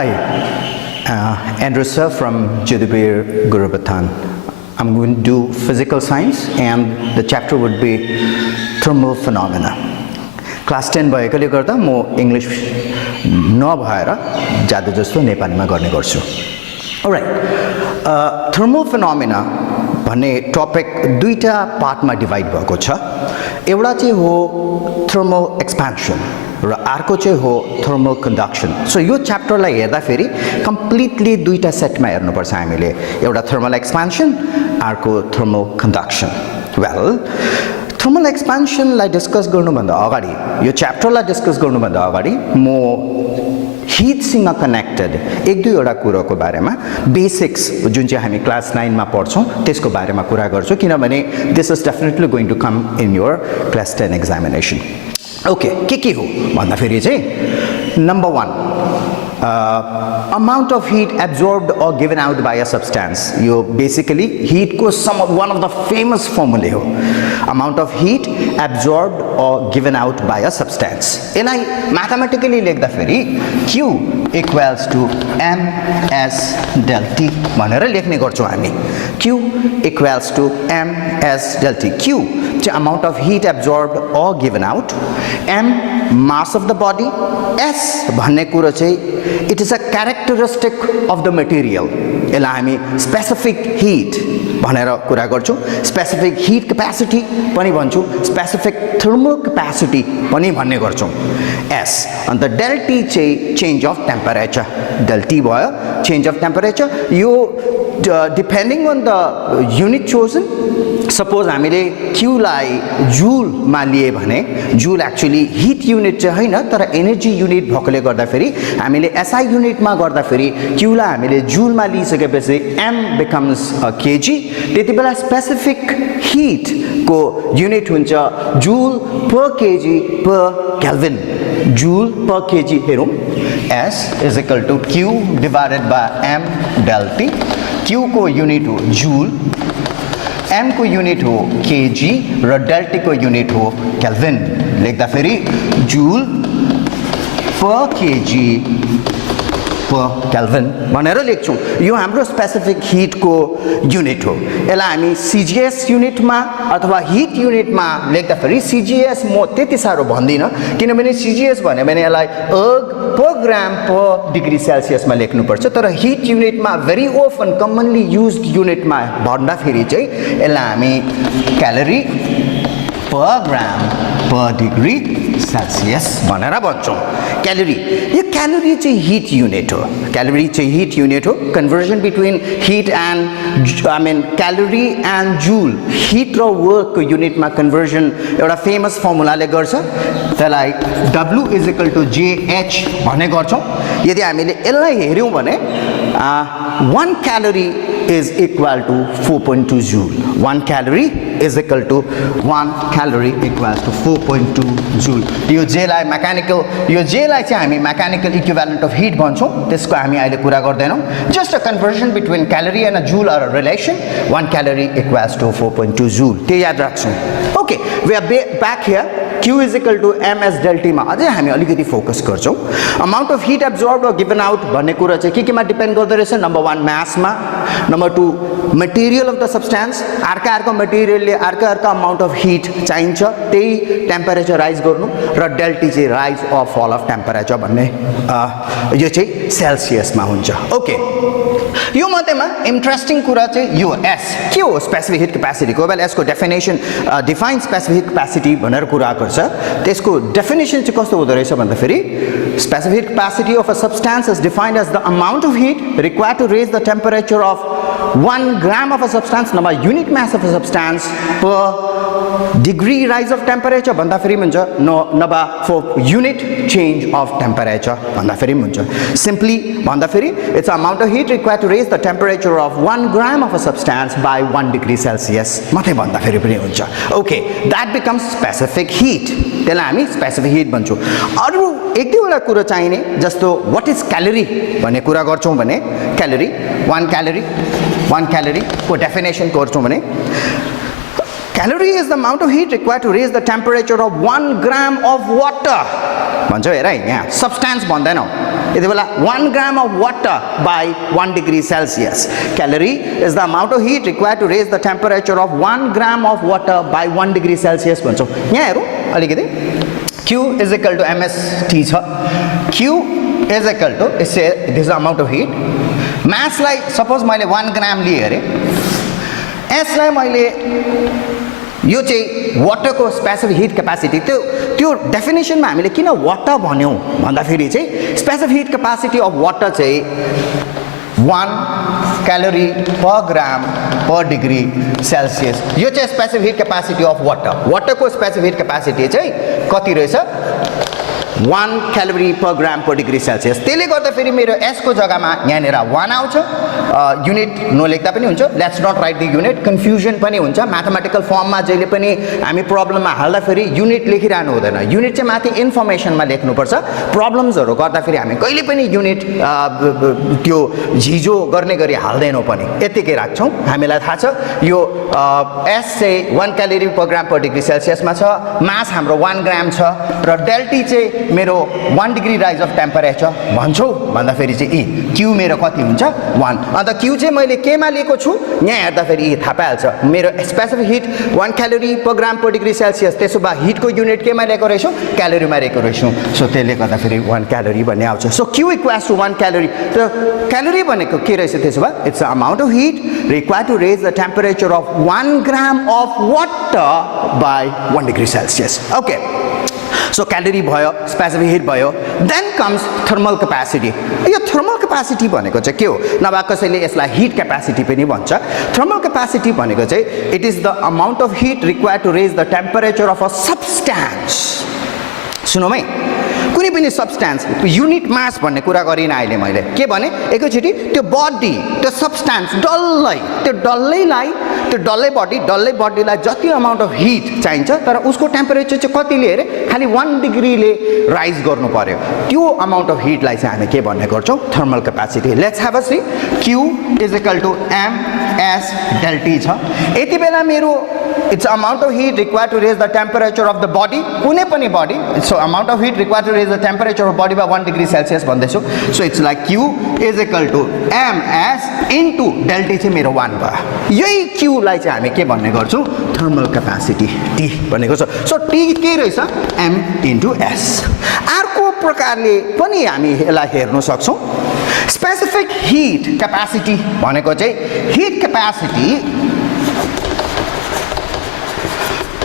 Hi, Andrew sir from Gurubatan. I'm going to do physical science and the chapter would be thermal phenomena. Class 10 भएकोले गर्दा म English नभएर ज्यादा जस्तो नेपालीमा गर्ने गर्छु. Alright, thermal phenomena भन्ने टपिक दुईटा पार्टमा डिभाइड भएको छ. एउटा चाहिँ हो thermal expansion र अर्को चाहिँ हो thermal conduction. सो यो च्याप्टरलाई हेर्दाखेरि कम्प्लिटली दुईटा सेटमा हेर्नुपर्छ हामीले. एउटा thermal expansion, अर्को thermal conduction. Well, thermal expansion लाई डिस्कस गर्नुभन्दा अगाडि, यो च्याप्टरलाई डिस्कस गर्नुभन्दा अगाडि म heat सँग कनेक्टेड एक दुईवटा कुराको बारेमा बेसिक्स जुन चाहिँ हामी क्लास 9 मा पढ्छौं त्यसको बारेमा कुरा गर्छु किनभने this is definitely going to come in your class 10 examination. Okay, के हो भन्दा फेरि चाहिँ number 1 amount of heat absorbed or given out by a substance. यो basically heat को one of the famous formula हो. Amount of heat absorbed or given out by a substance. यसलाई mathematically लेख्दा फेरि Q equals to ms del T भनेर लेख्ने गर्छौं हामी. Q equals to ms del T. Q चाहिँ amount of heat absorbed or given out. M mass of the body. S भन्ने कुरा चाहिँ it is a characteristic of the material. यसलाई हामी specific heat भनेर कुरा गर्छौं. Specific heat capacity पनि भन्छौं. Specific thermal capacity पनि भन्ने गर्छौं. S and the del T चाहिँ change of temperature. Del T भयो change of temperature. यो depending on the unit chosen. Suppose हामीले Q लाई जूल मा लिए भने जूल एक्चुअली हिट युनिट चाहिँ हैन तर एनर्जी युनिट भएकोले गर्दा फेरि हामीले SI युनिट मा गर्दा फेरि Q लाई हामीले जूल मा लिइसकेपछि M becomes a kg. त्यतिबेला स्पेसिफिक हिट को युनिट हुन्छ जूल पर केजी पर केल्भिन. जूल पर केजी हेरौं. S is equal to Q divided by M del T. Q को युनिट हो जूल, M को युनिट हो kg र del T को युनिट हो केल्भिन. लेख्दा फेरि जूल पर kg पर केल्भिन भनेर लेख्छौं. यो हाम्रो स्पेसिफिक हिट को युनिट हो. यसलाई हामी CGS युनिट मा अथवा हिट युनिट मा लेख्दा फेरि CGS म त्यति सारो भन्दिन किनभने CGS भन्यो भने यसलाई per gram per degree Celsius मा लेख्नु पर्छ. तर हिट युनिट मा very often commonly used unit मा भन्दा फेरि चाहिँ यसलाई हामी calorie per gram per degree Celsius भनेर भन्छौं. क्यालोरी, यो क्यालोरी चाहिँ हिट युनिट हो. क्यालोरी चाहिँ हिट युनिट हो. Conversion between hit and calorie and joule hit र वर्क को युनिट मा कन्भर्जन एउटा फेमस फर्मुलाले गर्छ. त्यसलाई W is equal to JH भन्ने गर्छौं. यदि हामीले यसलाई हेर्यौं भने 1 calorie is equal to 4.2 joule. 1 calorie is equal to 1 calorie equals to 4.2 joule. यो J लाई मेकानिकल, यो J लाई चाहिँ हामी मेकानिकल इक्विभ्यालेन्ट अफ हिट भन्छौं. त्यसको हामी अहिले कुरा गर्दैनौं. Just a conversion between calorie and a joule are a relation. 1 calorie equals to 4.2 joule. त्यो याद राख्छौं. Okay, we are back here. Q is equal to ms del T मा अझै हामी अलिकति फोकस गर्छौं. Amount of hit absorbed or given out भन्ने कुरा चाहिँ के मा डिपेन्ड गर्दै रहेछ. नम्बर 1 मास मा, number 2 material of the substance. अर्को मटेरियलले अर्को अमाउन्ट अफ हिट चाहिन्छ त्यही टेम्परेचर राइज गर्नु र del T चाहिँ राइज अर फल अफ टेम्परेचर भन्ने यो चाहिँ सेल्सियस मा हुन्छ. ओके, यो मध्येमा इन्ट्रेस्टिङ कुरा चाहिँ यो S के हो स्पेसिफिक हिट क्यापेसिटी को. वेल, यसको definition define specific heat capacity भनेर कुरा गर्छ. त्यसको डेफिनेसन चाहिँ कस्तो हुँदो रहेछ भन्दा फेरि specific capacity of a substance is defined as the amount of heat required to raise the temperature of 1 gram of a substance नभए unit mass of a substance per degree rise of temperature भन्दा फेरि हुन्छ नभए for unit change of temperature भन्दा फेरि हुन्छ. Simply भन्दा फेरि it's amount of heat required to raise the temperature of 1 gram of a substance by 1 degree Celsius मात्रै भन्दा फेरि पनि हुन्छ. Okay, that becomes specific heat. त्यसलाई हामी स्पेसिफिक हिट भन्छौं. अरु एक दुईवटा कुरा चाहिने जस्तो व्हाट इज क्यालोरी भन्ने कुरा गर्छौं भने क्यालोरी 1 calorie को डेफिनेसन गर्छौं भने calorie is the amount of heat required to raise the temperature of 1 gram of water. भन्छौ हेर है, यहाँ सब्स्टेन्स भन्दैनौ. यति बेला 1 gram of water by 1 degree Celsius. Calorie is the amount of heat required to raise the temperature of 1 gram of water by 1 degree Celsius भन्छौँ. यहाँ हेरौँ अलिकति. Q is equal to MST छ. Q is equal to this is the amount of heat. Mass लाई suppose मैले 1 gram लिए अरे. S लाई मैले यो चाहिँ वाटरको स्पेसिफिक हिट क्यापासिटी त्यो डेफिनेसनमा हामीले किन वाटर भन्यौँ भन्दाखेरि चाहिँ specific heat capacity of water चाहिँ 1 calorie per gram per degree Celsius. यो चाहिँ स्पेसिफिक हिट क्यापासिटी अफ वाटरको स्पेसिफिक हिट क्यापासिटी चाहिँ कति रहेछ 1 calorie per gram per degree Celsius. त्यसले गर्दा फेरि मेरो S को जग्गामा यहाँनिर 1 आउँछ. युनिट नलेख्दा पनि हुन्छ. Let's not write the unit, confusion पनि हुन्छ. म्याथमेटिकल फर्ममा जहिले पनि हामी प्रब्लममा हाल्दाखेरि युनिट लेखिरहनु हुँदैन. युनिट चाहिँ माथि इन्फर्मेसनमा लेख्नुपर्छ. प्रब्लम्सहरू गर्दाखेरि हामी कहिले पनि युनिट त्यो झिजो गर्ने गरी हाल्दैनौँ पनि, यतिकै राख्छौँ. हामीलाई थाहा छ यो S चाहिँ 1 calorie per gram per degree सेल्सियसमा छ. मास हाम्रो 1 ग्राम छ र डेल्टी चाहिँ मेरो 1 डिग्री राइज अफ टेम्परेचर भन्छौँ भन्दाखेरि चाहिँ E Q मेरो कति हुन्छ 1. अन्त Q चाहिँ मैले केमा लिएको छु यहाँ हेर्दाखेरि E थाहा पाइहाल्छ. मेरो specific heat 1 calorie per gram per degree Celsius. त्यसो भए हिटको युनिट केमा लिएको रहेछु क्यालोरीमा लिएको रहेछु. सो त्यसले गर्दाखेरि 1 क्यालोरी भन्ने आउँछ. So Q equals to 1 calorie. त क्यालोरी भनेको के रहेछ त्यसो भए it's the amount of heat required to raise the temperature of 1 gram of water by 1 degree Celsius. Okay, so calorie भयो, स्पेसिफिक हिट भयो. Then comes thermal capacity. यो thermal capacity भनेको चाहिँ के हो? नभए कसैले यसलाई हिट क्यापासिटी पनि भन्छ. थर्मल क्यापासिटी भनेको चाहिँ it is the amount of heat required to raise the temperature of a substance. सुनौँ है, कुनै पनि सब्स्ट्यान्स युनिट मास भन्ने कुरा गरिनँ अहिले मैले. के भने एकैचोटि त्यो बडी त्यो सब्स्ट्यान्स डल्लै बडीलाई जति अमाउन्ट अफ हिट चाहिन्छ तर उसको टेम्परेचर चाहिँ कतिले हेरे खालि 1 डिग्रीले राइज गर्नु पर्यो. त्यो अमाउन्ट अफ हिटलाई चाहिँ हामी के भन्ने गर्छौँ thermal capacity. Let's have a see. Q is equal to MS delta T छ. यति बेला मेरो it's amount of heat required to raise the temperature of the body, कुनै पनि body. So amount of heat required to raise the temperature of body by 1 degree Celsius भन्दैछु. So it's like Q is equal to MS into delta T चाहिँ मेरो 1 भयो. यही Q लाई चाहिँ हामी के भन्ने गर्छौँ थर्मल क्यापासिटी T भनेको छ. सो T के रहेछ M इन्टु S. अर्को प्रकारले पनि हामी यसलाई हेर्न सक्छौँ. स्पेसिफिक हिट क्यापासिटी भनेको चाहिँ hit capacity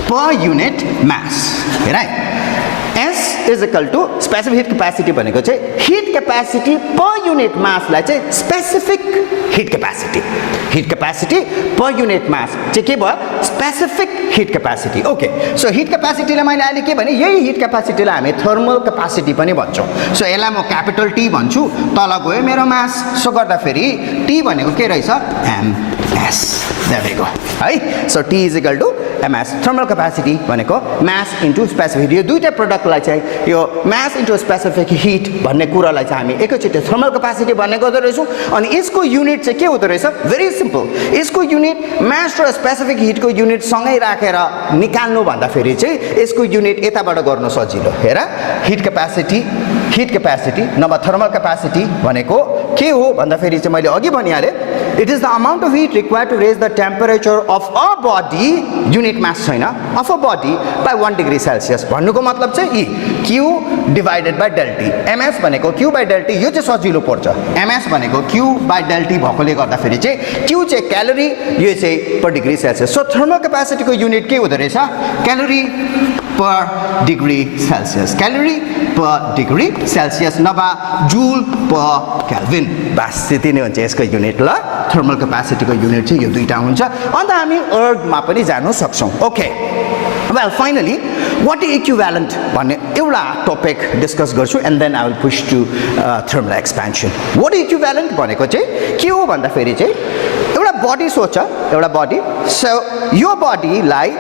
per unit mass. Right? S is equal to specific heat capacity भनेको चाहिँ heat capacity per unit mass लाई चाहिँ specific heat capacity. Heat capacity per unit mass चाहिँ के भयो specific heat capacity. Okay. So heat capacity लाई मैले अहिले के भने यही heat capacity लाई हामी thermal capacity पनि भन्छौँ. So यसलाई म capital T भन्छु. तल गयो मेरो mass. सो गर्दाखेरि T भनेको के रहेछ MS. There we go. है. So T is equal to MS. Thermal capacity भनेको mass into specific. यो दुईटा प्रोडक्टलाई चाहिँ यो mass into specific heat भन्ने कुरालाई चाहिँ हामी एकैचोटि thermal capacity भन्ने गर्दो रहेछौँ. अनि यसको युनिट चाहिँ के हुँदो रहेछ भेरी सिम्पल. यसको युनिट mass र specific heat को युनिट सँगै राखेर निकाल्नु भन्दाखेरि चाहिँ यसको युनिट यताबाट गर्न सजिलो. हेर हिट क्यापासिटी नभए थर्मल क्यापासिटी भनेको के हो भन्दाखेरि चाहिँ मैले अघि भनिहालेँ it is the amount of heat required to raise the temperature of a body, unit mass छैन, of a body by 1 degree Celsius. भन्नुको मतलब चाहिँ Q divided by delta T. MS भनेको Q बाई डेल्टी. यो चाहिँ सजिलो पर्छ. MS भनेको Q बाई डेल्टी भएकोले गर्दाखेरि चाहिँ Q चाहिँ क्यालोरी, यो चाहिँ per degree Celsius. So thermal क्यापासिटीको युनिट के हुँदो रहेछ calorie per degree Celsius. Calorie per degree Celsius नभए जुल पर केल्भिन. बस त्यति नै हुन्छ यसको युनिट. ल थर्मल क्यापासिटीको युनिट चाहिँ यो दुईटा हुन्छ. अन्त हामी अर्गमा पनि जानु सक्छौँ. Okay, well finally what is equivalent भन्ने एउटा टपिक डिस्कस गर्छु and then I will push to thermal expansion. What is equivalent भनेको चाहिँ के हो भन्दाखेरि चाहिँ एउटा बडी सोच, एउटा बडी. सो यो बडीलाई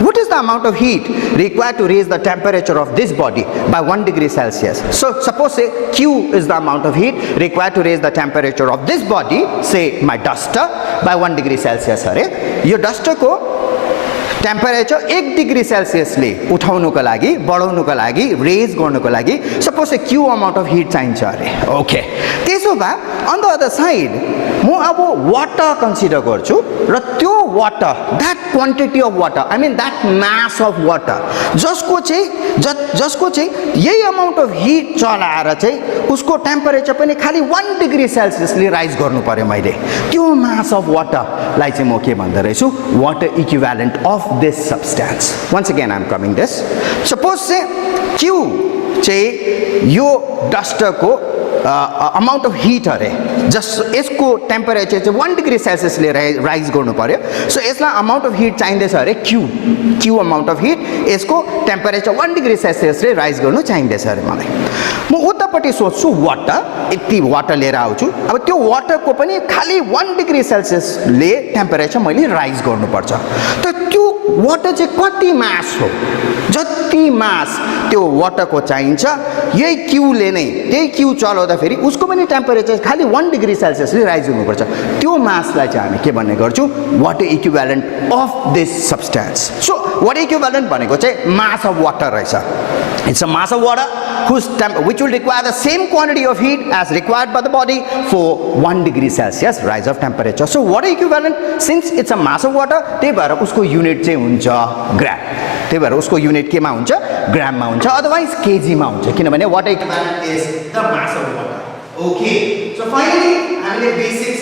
what is the amount of heat required to raise the temperature of this body by 1 degree Celsius? So suppose say Q is the amount of heat required to raise the temperature of this body, say my duster, by 1 degree Celsius. यो डस्टरको temperature 1 degree सेल्सियसले उठाउनुको लागि बढाउनुको लागि raise गर्नुको लागि suppose Q amount of hit चाहिन्छ अरे okay त्यसो भए अन द अदर साइड म अब वाटर कन्सिडर गर्छु र त्यो water that quantity of water I mean that mass of water जसको चाहिँ यही अमाउन्ट अफ हिट चलाएर चाहिँ उसको टेम्परेचर पनि खालि 1 डिग्री सेल्सियसले राइज गर्नु पर्यो मैले त्यो मास अफ वाटरलाई चाहिँ म के भन्दो रहेछु water equivalent of this substance once again I am coming this suppose चाहिँ क्यू चाहिँ यो डस्टरको अमाउन्ट अफ हिट अरे जस्ट यसको टेम्परेचर चाहिँ 1 डिग्री सेल्सियसले राइज गर्नु पर्यो सो यसलाई अमाउन्ट अफ हिट चाहिँदैछ अरे क्यू अमाउन्ट अफ हिट यसको टेम्परेचर 1 डिग्री सेल्सियसले राइज गर्नु चाहिँदैछ अरे मलाई म उतापट्टि सोच्छु वाटर यति वाटर लिएर आउँछु अब त्यो वाटरको पनि खालि 1 डिग्री सेल्सियसले टेम्परेचर मैले राइज गर्नुपर्छ त त्यो वाटर चाहिँ कति मास हो जति मास त्यो वाटरको चाहिन्छ यही क्यूले नै त्यही क्यू चलाउँदा फेरि उसको पनि टेम्परेचर खालि 1 डिग्री सेल्सियसले राइज हुनुपर्छ त्यो मासलाई चाहिँ हामी के भन्ने गर्छौँ water equivalent of this substance so water equivalent भनेको चाहिँ मास अफ वाटर रहेछ it's a mass of water which will require the same quantity of heat as required by the body for 1 degree Celsius rise of temperature. So water equivalent since it's a mass of water त्यही भएर उसको unit चाहिँ हुन्छ ग्राम त्यही भएर उसको unit केमा हुन्छ ग्राममा हुन्छ अदरवाइज केजीमा हुन्छ किनभने water equivalent is the mass of water okay so finally हामीले बेसिक्स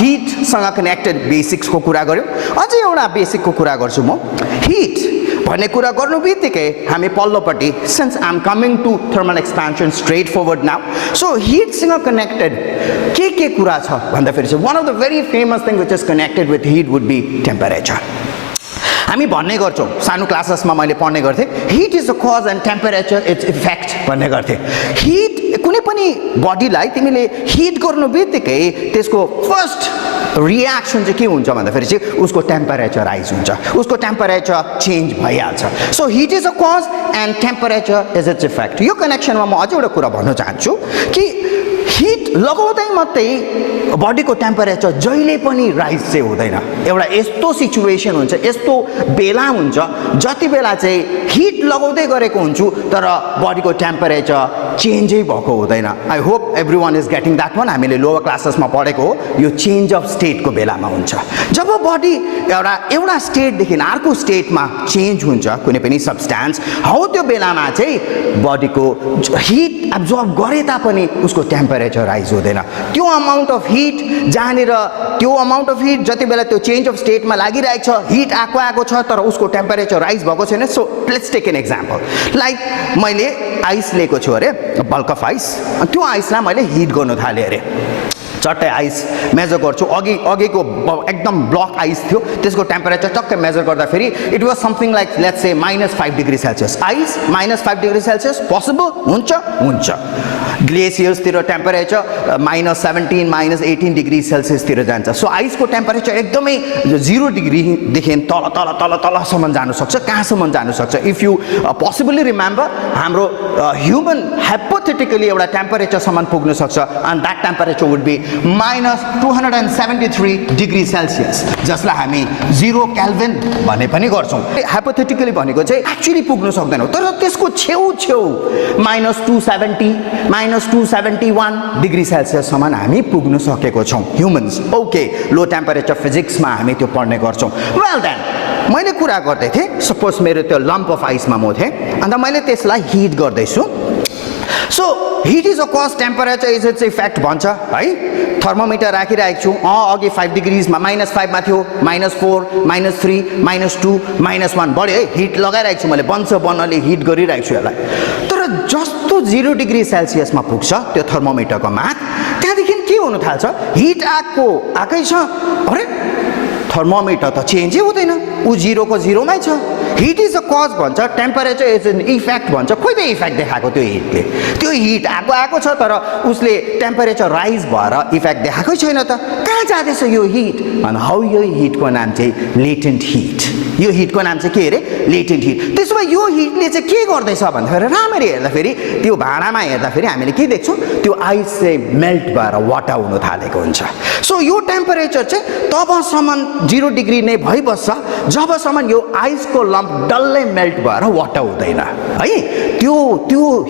हिटसँग कनेक्टेड बेसिक्सको कुरा गर्यौँ अझै एउटा बेसिकको कुरा गर्छु म हिट भन्ने कुरा गर्नु बित्तिकै हामी पल्लोपट्टि since I am coming to thermal expansion straight forward now so हिटसँग कनेक्टेड के कुरा छ भन्दाखेरि चाहिँ one of the very famous thing which is connected with heat would be temperature हामी भन्ने गर्छौँ सानो क्लासेसमा मैले पढ्ने गर्थेँ heat is the cause and temperature its effect भन्ने गर्थेँ हिट कुनै पनि बडीलाई तिमीले हिट गर्नु बित्तिकै त्यसको फर्स्ट रियाक्सन चाहिँ के हुन्छ भन्दाखेरि चाहिँ उसको टेम्परेचर राइज हुन्छ उसको टेम्परेचर चेन्ज भइहाल्छ so heat is a cause and temperature is its effect यो कनेक्सनमा म अझै एउटा कुरा भन्न चाहन्छु कि हिट लगाउँदै मात्रै बडीको टेम्परेचर जहिले पनि राइज चाहिँ हुँदैन एउटा यस्तो सिचुएसन हुन्छ यस्तो बेला हुन्छ जति बेला चाहिँ हिट लगाउँदै गरेको हुन्छु तर बडीको टेम्परेचर चेन्जै भएको हुँदैन I hope every one is getting that one हामीले लोवर क्लासेसमा पढेको हो यो चेन्ज अफ स्टेटको बेलामा हुन्छ जब बडी एउटा स्टेटदेखि अर्को स्टेटमा चेन्ज हुन्छ कुनै पनि सब्सटेन्स हौ त्यो बेलामा चाहिँ बडीको हिट एब्जर्ब गरे तापनि उसको टेम्परेचर राइज हुँदैन त्यो अमाउन्ट अफ हिट जहाँनिर त्यो अमाउन्ट अफ हिट जति बेला त्यो चेन्ज अफ स्टेटमा लागिरहेको छ हिट आएको छ तर उसको टेम्परेचर राइज भएको छैन so let's take an example like मैले आइस लिएको छु अरे बल्क अफ आइस त्यो आइसलाई मैले हिट गर्नु थालेँ अरे चट्टै आइस मेजर गर्छु अघिको एकदम ब्लक आइस थियो त्यसको टेम्परेचर टक्कै मेजर गर्दाखेरि it was something like let's say -5 degree Celsius ice -5 degree Celsius possible हुन्छ ग्लेसियर्सतिर टेम्परेचर -17 -18 डिग्री सेल्सियसतिर जान्छ सो आइसको टेम्परेचर एकदमै 0 डिग्रीदेखि तल तल तल तलसम्म जानु सक्छ कहाँसम्म जानु सक्छ इफ यु पोसिबली रिमेम्बर हाम्रो ह्युमन हाइपोथेटिकली एउटा टेम्परेचरसम्म पुग्न सक्छ and that temperature would be -273 degree Celsius जसलाई हामी 0 केल्भिन भन्ने पनि गर्छौँ हाइपोथेटिकली भनेको चाहिँ एक्चुअली पुग्न सक्दैनौँ तर त्यसको छेउ -270 -271 डिग्री सेल्सियससम्म हामी पुग्न सकेको छौँ ह्युमन्स ओके लो टेम्परेचर फिजिक्समा हामी त्यो पढ्ने गर्छौँ वेल देन मैले कुरा गर्दै थिएँ सपोज मेरो त्यो लम्प अफ आइसमा म थिएँ अन्त मैले त्यसलाई हिट गर्दैछु so heat is a cause temperature is its effect भन्छ है थर्मोमिटर राखिरहेको छु अघि 5 डिग्रीजमा -5 मा थियो -4 -3 -2 -1 बढ्यो है हिट लगाइरहेको छु मैले बन्नले हिट गरिरहेको छु यसलाई तर जस्तो 0 डिग्री सेल्सियसमा पुग्छ त्यो थर्मोमिटरको माग त्यहाँदेखि के हुन थाल्छ हिट आएकै छ अरे थर्मोमिटर त चेन्जै हुँदैन ऊ 0 को 0 मै छ हिट इज अ कज भन्छ टेम्परेचर इज एन इफेक्ट भन्छ खोइ त इफेक्ट देखाएको त्यो हिटले त्यो हिट आएको छ तर उसले टेम्परेचर राइज भएर इफेक्ट देखाएकै छैन त कहाँ जाँदैछ यो हिट अनि हौ यो हिटको नाम चाहिँ लेटेन्ट हिट यो हिटको नाम चाहिँ के अरे लेटेन्ट हिट त्यसो भए यो हिटले चाहिँ के गर्दैछ भन्दाखेरि राम्ररी हेर्दाखेरि त्यो भाँडामा हेर्दाखेरि हामीले के देख्छौँ त्यो आइस चाहिँ मेल्ट भएर वाटा हुन थालेको हुन्छ सो यो टेम्परेचर चाहिँ तबसम्म 0 डिग्री नै भइबस्छ जबसम्म यो आइसको लम्प डल्लै मेल्ट भएर वाटा हुँदैन है त्यो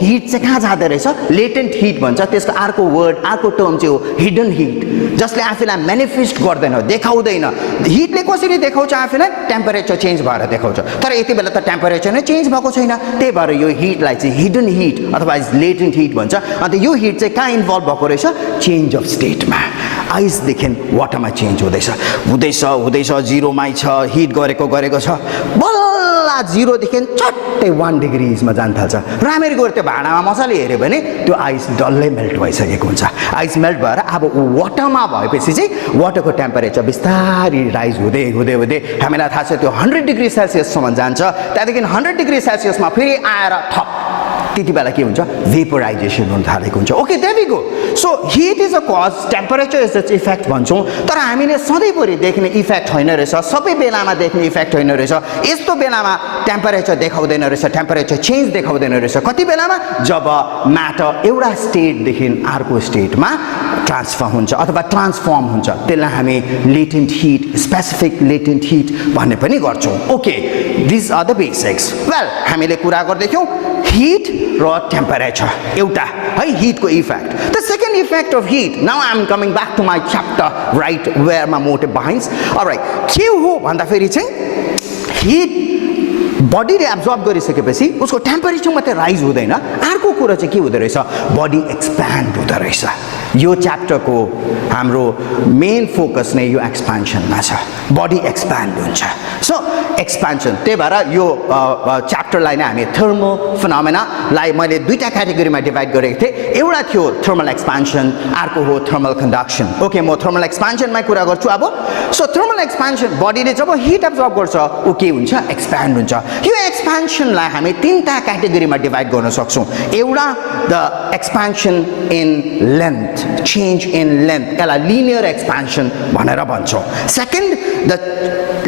हिट चाहिँ कहाँ जाँदो रहेछ लेटेन्ट हिट भन्छ त्यसको अर्को वर्ड अर्को टर्म चाहिँ हो हिडन हिट जसले आफूलाई मेनिफेस्ट गर्दैन देखाउँदैन हिटले कसरी देखाउँछ आफूलाई टेम्परेचर चेन्ज भएर देखाउँछ तर यति बेला त टेम्परेचर नै चेन्ज भएको छैन त्यही भएर यो हिटलाई चाहिँ हिडन हिट अथवा लेटेन्ट हिट भन्छ अन्त यो हिट चाहिँ कहाँ इन्भल्भ भएको रहेछ चेन्ज अफ स्टेटमा आइसदेखि वाटरमा चेन्ज हुँदैछ 0मै छ हिट गरेको छ बल्ल 0देखि चट्टै 1 डिग्रीमा जान थाल्छ राम्ररी गएर त्यो भाँडामा मजाले हेऱ्यो भने त्यो आइस डल्लै मेल्ट भइसकेको हुन्छ आइस मेल्ट भएर अब वाटरमा भएपछि चाहिँ वाटरको टेम्परेचर बिस्तारै राइज हुँदै हामीलाई थाहा छ त्यो 100 डिग्री सेल्सियससम्म जान्छ त्यहाँदेखि 100 डिग्री सेल्सियसमा फेरि आएर ठप त्यति बेला के हुन्छ भेपोराइजेसन हुन थालेको हुन्छ okay there we go so heat is a cause temperature is its effect भन्छौँ तर हामीले सधैँभरि देख्ने इफेक्ट होइन रहेछ सबै बेलामा देख्ने इफेक्ट होइन रहेछ यस्तो बेलामा टेम्परेचर देखाउँदैन रहेछ टेम्परेचर चेन्ज देखाउँदैन रहेछ कति बेलामा जब म्याटर एउटा स्टेटदेखि अर्को स्टेटमा ट्रान्सफर हुन्छ अथवा ट्रान्सफर्म हुन्छ त्यसलाई हामी latent heat specific latent heat भन्ने पनि गर्छौँ okay this are the basics well हामीले कुरा गर्दैथ्यौँ हिट र टेम्परेचर एउटा है हिटको effect the second effect of heat now I am coming back to my chapter right where my motive behind alright के हो भन्दाखेरि चाहिँ हिट बडीले एब्जर्ब गरिसकेपछि उसको टेम्परेचर मात्रै राइज हुँदैन अर्को कुरा चाहिँ के हुँदो रहेछ बडी एक्सप्यान्ड हुँदो रहेछ यो च्याप्टरको हाम्रो मेन फोकस नै यो एक्सपान्सनमा छ बडी एक्सप्यान्ड हुन्छ सो एक्सपान्सन त्यही भएर यो च्याप्टरलाई नै हामी थर्मल फिनोमेनालाई मैले दुईटा क्याटेगोरीमा डिभाइड गरेको थिएँ एउटा थियो थर्मल एक्सपान्सन अर्को हो थर्मल कन्डक्सन ओके म थर्मल एक्सपान्सनमै कुरा गर्छु अब सो थर्मल एक्सपान्सन बडीले जब हिट एब्जर्ब गर्छ ऊ के हुन्छ एक्सप्यान्ड हुन्छ यो एक्सपान्सनलाई हामी तीनटा क्याटेगोरीमा डिभाइड गर्न सक्छौँ एउटा the expansion in length change in length यसलाई लिनियर एक्सपान्सन भनेर भन्छौँ second the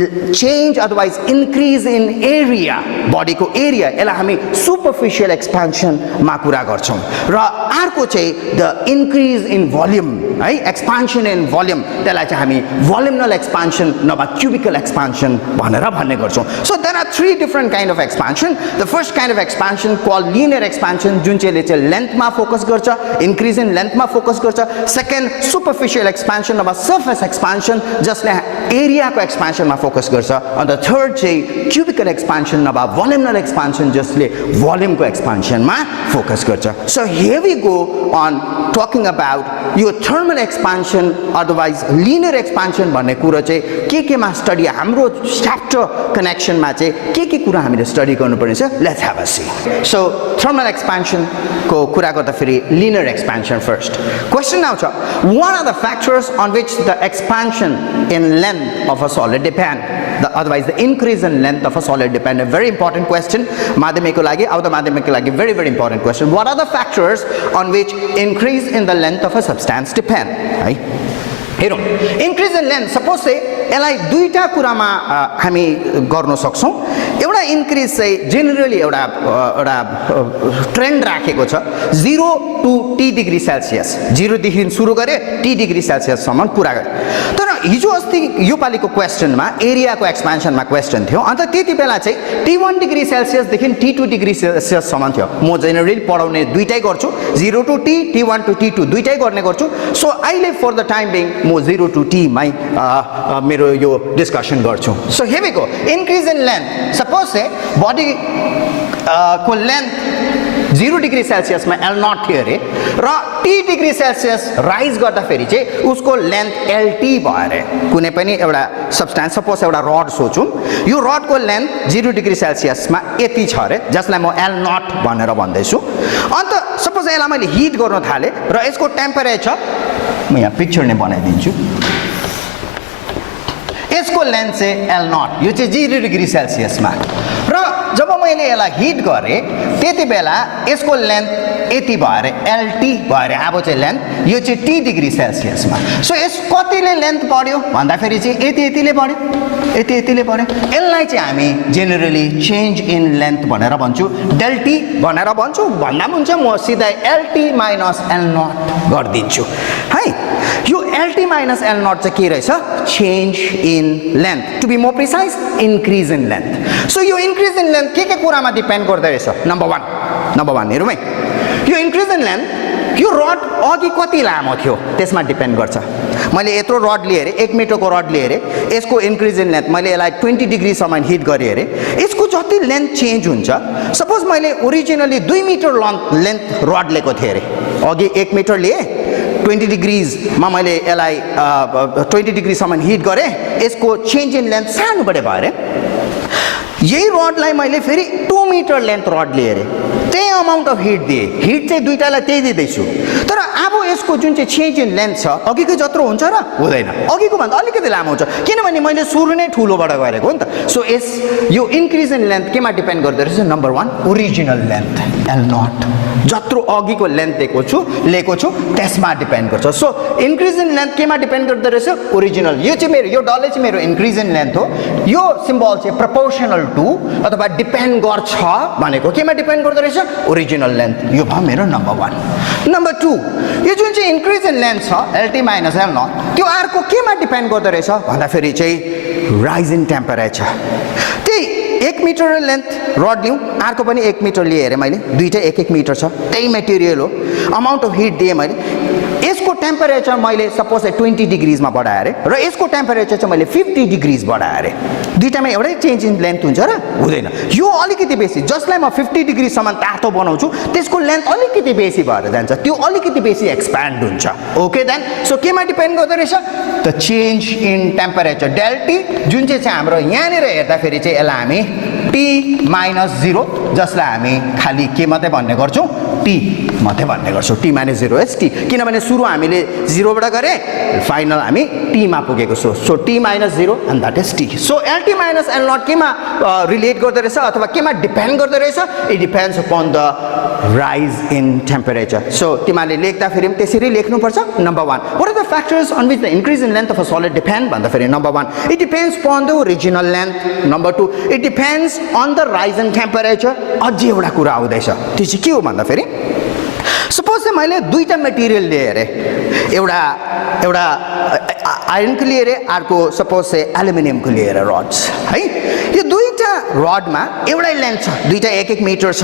change otherwise increase in area बडीको एरिया यसलाई हामी सुपरफिसियल एक्सपान्सनमा कुरा गर्छौँ र अर्को चाहिँ द इन्क्रिज इन भोल्युम है एक्सपान्सन इन भोल्युम त्यसलाई चाहिँ हामी भोल्युमनल एक्सपान्सन नभए क्युबिकल एक्सपान्सन भनेर भन्ने गर्छौँ so there are 3 different kind of expansion the first kind of expansion call linear expansion जुन चाहिँले लेन्थमा फोकस गर्छ इन्क्रिज इन लेन्थमा फोकस गर्छ सेकेन्ड सुपरफिसियल एक्सपान्सन नभए सर्फेस एक्सपान्सन जसले एरियाको एक्सपान्सनमा फोकस गर्छ अन्त थर्ड चाहिँ क्युबिकल एक्सपान्सन नभए भोल्युमनल एक्सपान्सन जसले भोल्युमको एक्सपान्सनमा फोकस गर्छ so here we go on talking about यो thermal expansion otherwise linear expansion भन्ने कुरो चाहिँ केमा स्टडी हाम्रो च्याप्टर कनेक्सनमा चाहिँ के कुरा हामीले स्टडी गर्नुपर्ने छ let's have a see so thermal एक्सपान्सनको कुरा गर्दाखेरि लिनियर एक्सपान्सन फर्स्ट क्वेसन आउँछ what are the factors on which the expansion in length of a solid depend otherwise the increase in length of a solid depend a very important question madhyamikko lagi very very important question what are the factors on which increase in the length of a substance depend right हेरौँ increase in length suppose चाहिँ यसलाई दुईटा कुरामा हामी गर्न सक्छौँ एउटा increase चाहिँ जेनरली एउटा ट्रेन्ड राखेको छ 0 to T डिग्री सेल्सियस 0 देखि सुरु गरे T डिग्री सेल्सियससम्म पुरा गरे तर हिजो अस्ति योपालिको क्वेसनमा एरियाको एक्सपान्सनमा क्वेसन थियो अन्त त्यति बेला चाहिँ T1 डिग्री सेल्सियसदेखि T2 डिग्री सेल्सियससम्म थियो म जेनरली पढाउने दुईटै गर्छु 0 to T T1 to T2 दुईटै गर्ने गर्छु सो अहिले फर द टाइम बिङ म 0 to T मै मेरो यो डिस्कसन गर्छु so here we go increase in length suppose say body को लेन्थ 0 डिग्री सेल्सियसमा L0 थियो अरे र T डिग्री सेल्सियस राइज गर्दाखेरि चाहिँ उसको लेन्थ LT भयो अरे कुनै पनि एउटा सब्स्टेन्स सपोज एउटा रड सोचौँ यो रडको लेन्थ 0 डिग्री सेल्सियसमा यति छ अरे जसलाई म L0 भनेर भन्दैछु अन्त सपोज यसलाई मैले हिट गर्न थालेँ र यसको टेम्परेचर म यहाँ पिक्चर नै बनाइदिन्छु यसको लेन्थ चाहिँ L0 यो चाहिँ 0 डिग्री सेल्सियसमा र जब मैले यसलाई हिट गरेँ त्यति बेला यसको लेन्थ यति भयो अरे LT भयो अरे अब चाहिँ लेन्थ यो चाहिँ T डिग्री सेल्सियसमा सो यस कतिले लेन्थ बढ्यो भन्दाखेरि चाहिँ यतिले बढ्यो यतिले पर्यो यसलाई चाहिँ हामी जेनरली चेन्ज इन लेन्थ भनेर भन्छु डेल टी भनेर भन्छु भन्दा पनि हुन्छ म सिधै एलटी माइनस एल नट गरिदिन्छु है यो एलटी माइनस एल नट चाहिँ के रहेछ change in length to be more precise increase in length so यो इन्क्रिज इन लेन्थ के कुरामा डिपेन्ड गर्दै रहेछ नम्बर 1 हेरौँ है यो इन्क्रिज इन लेन्थ यो रड अघि कति लामो थियो त्यसमा डिपेन्ड गर्छ मैले यत्रो रड लिएँ अरे 1 मिटरको रड लिएँ अरे यसको इन्क्रिज इन लेन्थ मैले यसलाई 20 डिग्रीसम्म हिट गरेँ अरे यसको जति लेन्थ चेन्ज हुन्छ सपोज मैले ओरिजिनली 2 मिटर लेन्थ रड लिएको थिएँ अरे अघि 1 मिटर लिएँ 20 डिग्रीमा मैले यसलाई 20 डिग्रीसम्म हिट गरेँ यसको चेन्ज इन लेन्थ सानो बढे भयो अरे यही रडलाई मैले फेरि 2 मिटर लेन्थ रड लिएँ अरे त्यही अमाउन्ट अफ हिट दिएँ हिट चाहिँ दुईटालाई त्यही दिँदैछु तर अब यसको जुन चाहिँ चेन्ज इन लेन्थ छ अघिको जत्रो हुन्छ र हुँदैन अघिको भन्दा अलिकति लामो हुन्छ किनभने मैले सुरु नै ठुलोबाट गरेको हो नि त सो यो इन्क्रिज इन लेन्थ केमा डिपेन्ड गर्दो रहेछ number 1 original length L nought जत्रो अघिको लेन्थ लिएको छु त्यसमा डिपेन्ड गर्छ सो इन्क्रिज इन लेन्थ केमा डिपेन्ड गर्दो रहेछ ओरिजिनल यो चाहिँ मेरो यो डल्लै चाहिँ मेरो इन्क्रिज इन लेन्थ हो यो सिम्बल चाहिँ प्रपोर्सनल टु अथवा डिपेन्ड गर्छ भनेको केमा डिपेन्ड गर्दो रहेछ ओरिजिनल लेन्थ यो भयो मेरो नम्बर 1 नम्बर 2 यो जुन चाहिँ इन्क्रिज इन लेन्थ छ एलटी माइनस एल नट त्यो अर्को केमा डिपेन्ड गर्दो रहेछ भन्दाखेरि चाहिँ राइज इन टेम्परेचर त्यही 1 मिटर लेन्थ रड लिउँ अर्को पनि 1 मिटर लिएँ अरे मैले दुईटै 1 मिटर छ त्यही मेटेरियल हो अमाउन्ट अफ हिट दिएँ मैले यसको टेम्परेचर मैले सपोज 20 डिग्रीजमा बढाएँ अरे र यसको टेम्परेचर चाहिँ मैले 50 डिग्रीज बढाएँ अरे दुईटामा एउटै चेन्ज इन लेन्थ हुन्छ र हुँदैन यो अलिकति बेसी जसलाई म 50 डिग्रीसम्म तातो बनाउँछु त्यसको लेन्थ अलिकति बेसी भएर जान्छ त्यो अलिकति बेसी एक्सप्यान्ड हुन्छ ओके देन सो केमा डिपेन्ड गर्दो रहेछ the change in temperature del T जुन चाहिँ हाम्रो यहाँनिर हेर्दाखेरि चाहिँ यसलाई हामी टी माइनस 0 जसलाई हामी खालि के मात्रै भन्ने गर्छौँ टी मात्रै भन्ने गर्छौँ टी माइनस 0 एस टी किनभने सुरु हामीले 0 बाट गरे फाइनल हामी टी मा पुगेको छौँ so T minus 0 and that is T so LT minus L naught केमा रिलेट गर्दो रहेछ अथवा केमा डिपेन्ड गर्दो रहेछ it depends upon the rise in temperature so तिमीले लेख्दाखेरि पनि त्यसरी लेख्नुपर्छ number 1 what are the factors on which the increase in length of a solid depend भन्दाखेरि number 1 it depends upon the original length number 2 it depends on the rise in temperature अझै एउटा कुरा आउँदैछ त्यो चाहिँ के हो भन्दाखेरि सपोज चाहिँ मैले दुईटा मेटेरियल लिएँ अरे एउटा आयरनको लिएँ अरे अर्को सपोज चाहिँ एल्युमिनियमको लिएर रड्स है यो दुईटा रडमा एउटै लेन्थ छ दुईटा 1 मिटर छ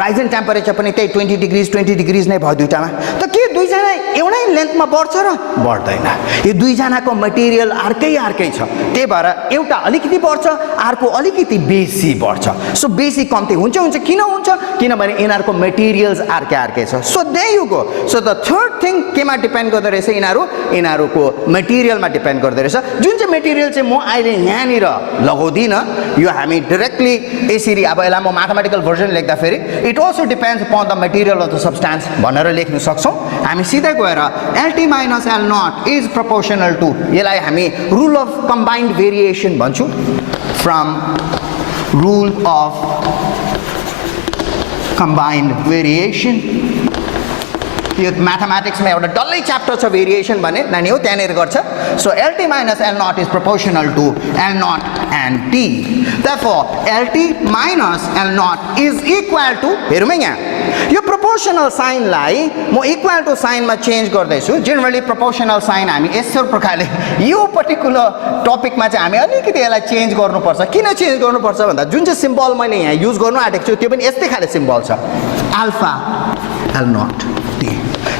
राइज इन टेम्परेचर पनि त्यही 20 डिग्रिज नै भयो दुईटामा त के दुईजना एउटै लेन्थमा बढ्छ र बढ्दैन यो दुईजनाको मेटेरियल अर्कै छ त्यही भएर एउटा अलिकति बढ्छ अर्को अलिकति बेसी बढ्छ सो बेसी कम्ती हुन्छ किन हुन्छ किनभने यिनीहरूको मेटेरियल्स अर्कै छ so there you go so the third thing केमा डिपेन्ड गर्दो रहेछ यिनीहरूको मेटेरियलमा डिपेन्ड गर्दो रहेछ जुन चाहिँ मेटेरियल चाहिँ म अहिले यहाँनिर लगाउँदिनँ यो हामी डाइरेक्टली यसरी अब यसलाई म म्याथमेटिकल भर्जन लेख्दाखेरि it also depends upon the material of the substance भनेर लेख्न सक्छौँ हामी सिधै गएर LT minus L nought is proportional to यसलाई हामी रुल अफ कम्बाइन्ड भेरिएसन भन्छौँ from rule of combined variation यो म्याथमेटिक्समा एउटा डल्लै च्याप्टर छ भेरिएसन भने नानी हो त्यहाँनिर गर्छ so LT minus L nought is proportional to L nought and T therefore LT minus L nought is equal to हेरौँ है यहाँ यो प्रोपोर्सनल साइनलाई म इक्वल टु साइनमा चेन्ज गर्दैछु जेनरली प्रोपोर्सनल साइन हामी यस्तो प्रकारले यो पर्टिकुलर टपिकमा चाहिँ हामी अलिकति यसलाई चेन्ज गर्नुपर्छ किन चेन्ज गर्नुपर्छ भन्दा जुन चाहिँ सिम्बल मैले यहाँ युज गर्नु आँटेको छु त्यो पनि यस्तै खाले सिम्बल छ अल्फा एल नट टी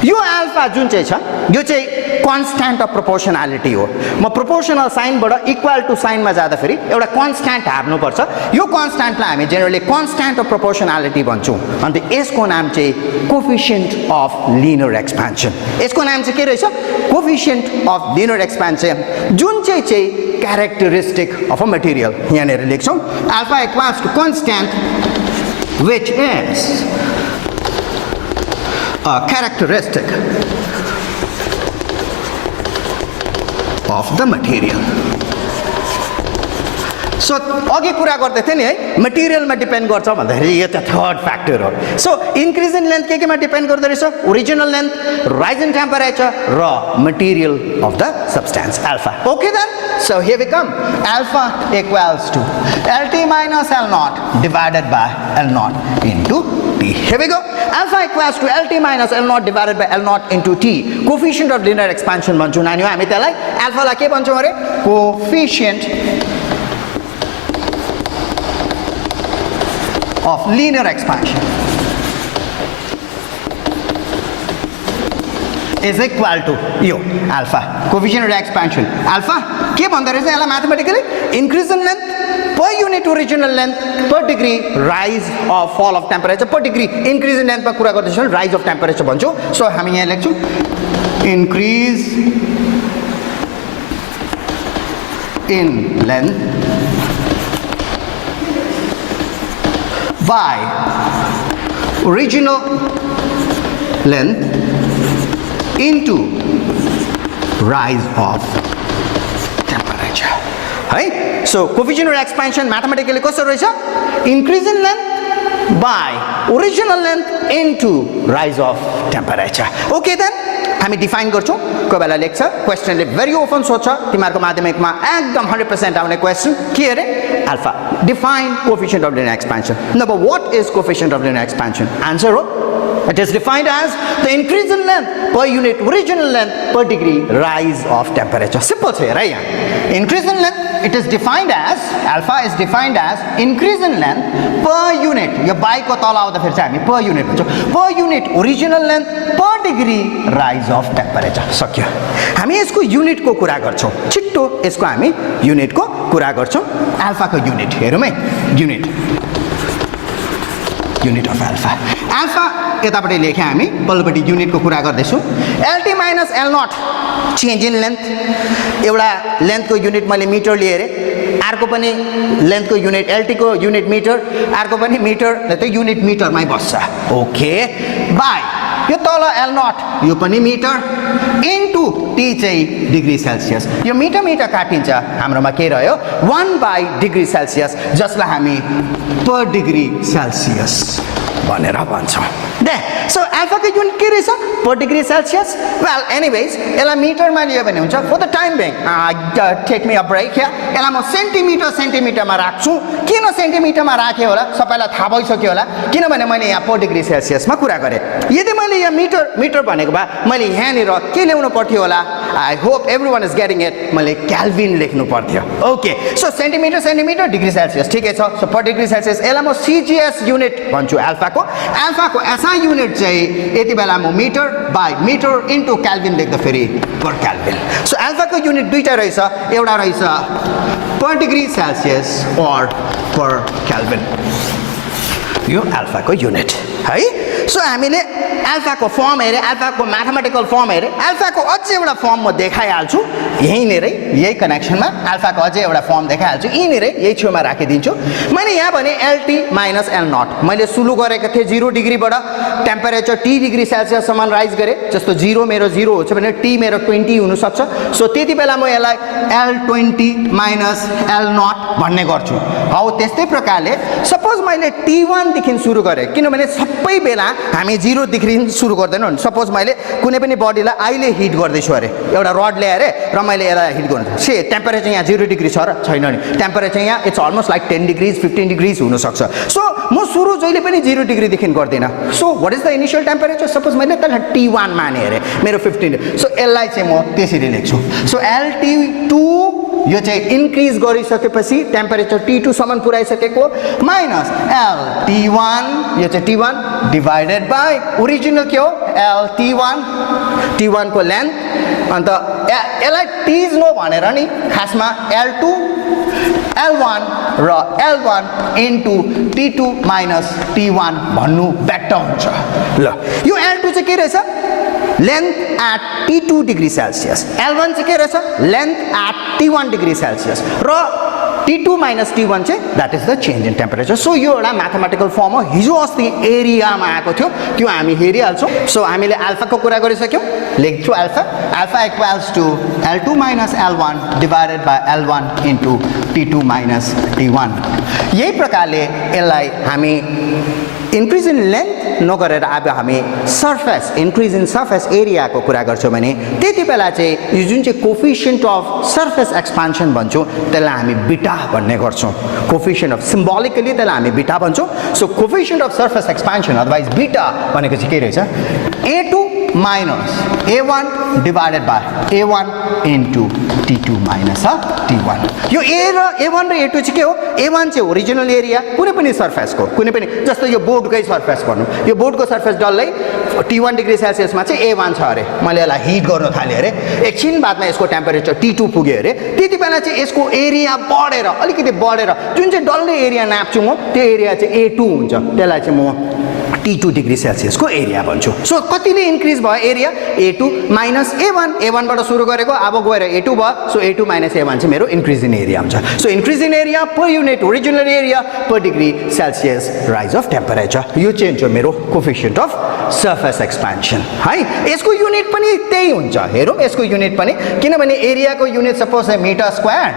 यो अल्फा जुन चाहिँ छ यो चाहिँ कन्स्ट्यान्ट अफ प्रोपोर्सनालिटी हो म प्रोपोर्सनल साइनबाट इक्वल टु साइनमा जाँदाखेरि एउटा कन्स्ट्यान्ट हार्नुपर्छ यो कन्स्ट्यान्टलाई हामी जेनरली कन्स्ट्यान्ट अफ प्रोपोर्सनालिटी भन्छौँ अन्त यसको नाम चाहिँ कोफिसिएन्ट अफ लिनियर एक्सपेन्सन यसको नाम चाहिँ के रहेछ कोफिसिएन्ट अफ लिनियर एक्सपेन्सन जुन चाहिँ क्यारेक्टरिस्टिक अफ अ मटेरियल यहाँनिर लेख्छौँ alpha equals to constant which is a characteristic of the material. So अघि कुरा गर्दै थिएँ नि है मटेरियलमा डिपेन्ड गर्छ भन्दाखेरि यो त थर्ड फ्याक्टर हो सो इन्क्रिज इन लेन्थ केमा डिपेन्ड गर्दो रहेछ original length rise in temperature र material of the substance alpha okay then So here we come. Alpha equals to LT minus L naught divided by L naught into T. Here we go. Alpha equals to LT minus L naught divided by L naught into T. Coefficient of linear expansion भन्छौँ नानी हो हामी त्यसलाई alpha लाई के भन्छौँ अरे coefficient of linear expansion is equal to यो alpha coefficient of expansion alpha के भन्दो रहेछ यसलाई mathematically increase in length per unit original length per degree rise or fall of temperature per degree increase in length मा कुरा गर्दैछौँ rise of temperature भन्छौँ so हामी यहाँ लेख्छौँ increase in length by original length into rise of temperature. Right? So coefficient of expansion mathematically कसो रहेछ increase in length by original length into rise of temperature. Okay then हामी define गर्छौं कोही बेला लेख्छ क्वेशनले भेरी ओपन सोध्छ तिमीहरुको माध्यमिकमा एकदम 100% आउने क्वेशन के अरे alpha define coefficient of linear expansion number what is coefficient of linear expansion answer हो It is defined as the increase in length per unit original length per degree rise of temperature. Simple छ right यहाँ. Increase in length it is defined as alpha is defined as increase in length per unit. यो by को तल आउँदा फेरि चाहिँ हामी per unit भन्छौँ. Per unit original length per degree rise of temperature. सक्यो. हामी यसको युनिट को कुरा गर्छौं. छिट्टो यसको हामी युनिट को कुरा गर्छौं. अल्फा को युनिट हेरौँ है. Unit unit of alpha. Alpha यतापट्टि लेखे हामी पल्लोपट्टि युनिट को कुरा गर्दैछौं. LT minus L naught change in length. एउटा लेन्थ को युनिट मैले मिटर लिए रे. अर्को पनि लेन्थ को युनिट LT को युनिट मिटर, अर्को पनि मिटर, त्यो युनिट मिटर मै बस्छ. ओके. बाइ यो तल L naught यो पनि मिटर इन्टु T चाहिँ डिग्री सेल्सियस. यो मिटर मिटर काटिन्छ हाम्रोमा के रह्यो 1 बाइ डिग्री सेल्सियस जसलाई हामी per degree Celsius भनेर भन्छौं. So alpha को युनिट के रहेछ per degree Celsius? Well anyways यसलाई मिटरमा लियो भने हुन्छ for the time being take me a break here. यसलाई म सेन्टिमिटरमा राख्छु. किन सेन्टिमिटरमा राखे होला सबैलाई थाहा भइसक्यो होला किनभने मैले यहाँ per degree Celsius मा कुरा गरे. यदि मैले यहाँ मिटर भनेको भए मैले यहाँ निर के ल्याउनु पर्थ्यो होला I hope everyone is getting it. मैले केल्भिन लेख्नु पर्थ्यो. Okay so centimetre degree Celsius ठिकै छ. So per degree Celsius यसलाई म CGS युनिट भन्छु अल्फा को SI युनिट चाहिँ यति बेला म metre by metre into Kelvin लेख्दा फेरि पर केल्भिन. सो अल्फा को युनिट दुईटा रहेछ. एउटा रहेछ पर डिग्री सेल्सियस और पर केल्भिन. यो अल्फा को युनिट है. सो हामीले अल्फा को फर्म हेरे अल्फा को मैथमेटिकल फर्म हेरे अल्फा को अझै एउटा फर्म म देखाइहाल्छु यही नेरै यही कनेक्सनमा अल्फा को अझै एउटा फर्म देखाइहाल्छु यही नेरै यही छेउमा राखिदिन्छु. मैले यहाँ भने LT minus L naught मैले सुरु गरेको थिए 0 डिग्री बाट टेम्परेचर T डिग्री सेल्सियस सम्म राइज गरे जस्तो 0 मेरो 0 हुन्छ भने T मेरो 20 हुन सक्छ. सो त्यति बेला म यसलाई L20 minus L naught भन्ने गर्छु. हौ त्यस्तै प्रकारले सपोज मैले T1 देखि सुरु गरे किनभने सबै बेला हामी 0 देखि सुरु गर्दैनौं. सपोज मैले कुनै पनि बडीलाई अहिले हिट गर्दैछु अरे एउटा रड ल्याएर र मैले यसलाई हिट गर्नु छ टेम्परेचर यहाँ 0 डिग्री छ र छैन नि टेम्परेचर यहाँ it's almost like 10 degrees 15 degrees हुन सक्छ. सो म सुरु जहिले पनि 0 डिग्री देखि गर्दिन. So what is the initial temperature suppose मैले त्यसलाई T1 माने अरे मेरो 15. सो यसलाई चाहिँ म त्यसरी लेख्छु. सो LT2 यो चाहिँ इन्क्रिज गरिसकेपछि टेम्परेचर T2 सम्म पुर्याइसकेको माइनस LT1 यो चाहिँ T1 डिवाइडेड बाइ ओरिजिनल के हो T1 को लेन्थ अन्त यसलाई T नो भनेर नि खासमा L2 L1 र L1 into T2 minus T1 भन्नु बेटर हुन्छ. ल यो L2 चाहिँ के रहेछ length at T2 degree Celsius. L1 चाहिँ के रहेछ length at T1 degree Celsius र T2 minus T1 चाहिँ that is the change in temperature. So यो एउटा म्याथमेटिकल फर्म हो. हिजो अस्ति एरियामा आएको थियो त्यो हामी हेरिहाल्छौँ. सो हामीले अल्फा को कुरा गरिसक्यौँ. लेख्छु alpha equals to L2 minus L1 divided by L1 into T2 minus T1. यही प्रकारले यसलाई हामी इन्क्रिज इन लेन्थ नगरेर अब हामी सर्फेस इन्क्रिज इन सर्फेस एरियाको कुरा गर्छौँ भने त्यति बेला चाहिँ यो जुन चाहिँ कोफिसिएन्ट अफ सर्फेस एक्सपान्सन भन्छौँ त्यसलाई हामी बिटा भन्ने गर्छौँ कोफिसिएन्ट अफ सिम्बोलिकली त्यसलाई हामी बिटा भन्छौँ so coefficient of surface expansion otherwise बिटा भनेको चाहिँ के रहेछ A2 minus A1 divided by A1 into T2 minus T1 यो A र A1 र A2 चाहिँ के हो A1 चाहिँ ओरिजिनल एरिया कुनै पनि सर्फेसको कुनै पनि जस्तो यो बोर्डकै सर्फेस भनौँ यो बोर्डको सर्फेस डल्लै T1 डिग्री सेल्सियसमा चाहिँ A1 छ अरे मैले यसलाई हिट गर्न थालेँ अरे एकछिन बादमा यसको टेम्परेचर T2 पुग्यो अरे त्यति बेला चाहिँ यसको एरिया बढेर अलिकति बढेर जुन चाहिँ डल्लै एरिया नाप्छु म त्यो एरिया चाहिँ A2 हुन्छ त्यसलाई चाहिँ म T2 डिग्री सेल्सियसको एरिया भन्छु सो कतिले इन्क्रिज भयो area A2 minus A1 A1 बाट सुरु गरेको अब गएर A2 भयो सो A2 माइनस A1 चाहिँ मेरो इन्क्रिज इन एरिया हुन्छ so increase in area per unit original area per degree Celsius rise of temperature यो चेन्ज हो मेरो कोफिसिएन्ट अफ सर्फेस एक्सपान्सन है यसको युनिट पनि त्यही हुन्छ हेरौँ यसको युनिट पनि किनभने एरियाको युनिट सपोज मिटर स्क्वायर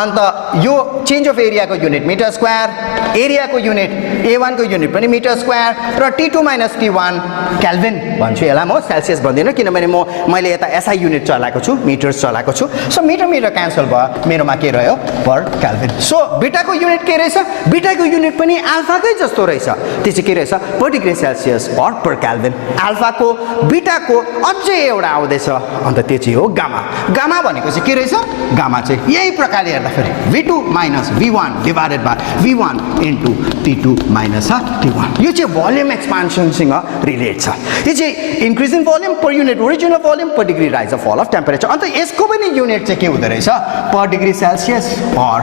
अन्त यो चेन्ज अफ एरियाको युनिट मिटर स्क्वायर एरियाको युनिट A1 को युनिट पनि मिटर स्क्वायर र T2 माइनस T1 केल्भिन भन्छु यसलाई म सेल्सियस भन्दिनँ किनभने मैले यता SI युनिट चलाएको छु मिटर्स चलाएको छु सो मिटर मिटर क्यान्सल भयो मेरोमा के रह्यो पर केल्भिन सो बिटाको युनिट के रहेछ बिटाको युनिट पनि अल्फाकै जस्तो रहेछ त्यो चाहिँ के रहेछ पर डिग्री सेल्सियस और पर केल्भिन अल्फाको बिटाको अझै एउटा आउँदैछ अन्त त्यो चाहिँ हो गामा गामा भनेको चाहिँ के रहेछ गामा चाहिँ यही प्रकारले हेर्दाखेरि V2 minus V1 divided by V1 into T2 minus T1 यो चाहिँ भोल्युम एक्सपान्सनसँग रिलेट छ यो चाहिँ increase in volume per unit original volume per degree rise of फल अफ टेम्परेचर अन्त यसको पनि युनिट चाहिँ के हुँदो रहेछ पर डिग्री सेल्सियस और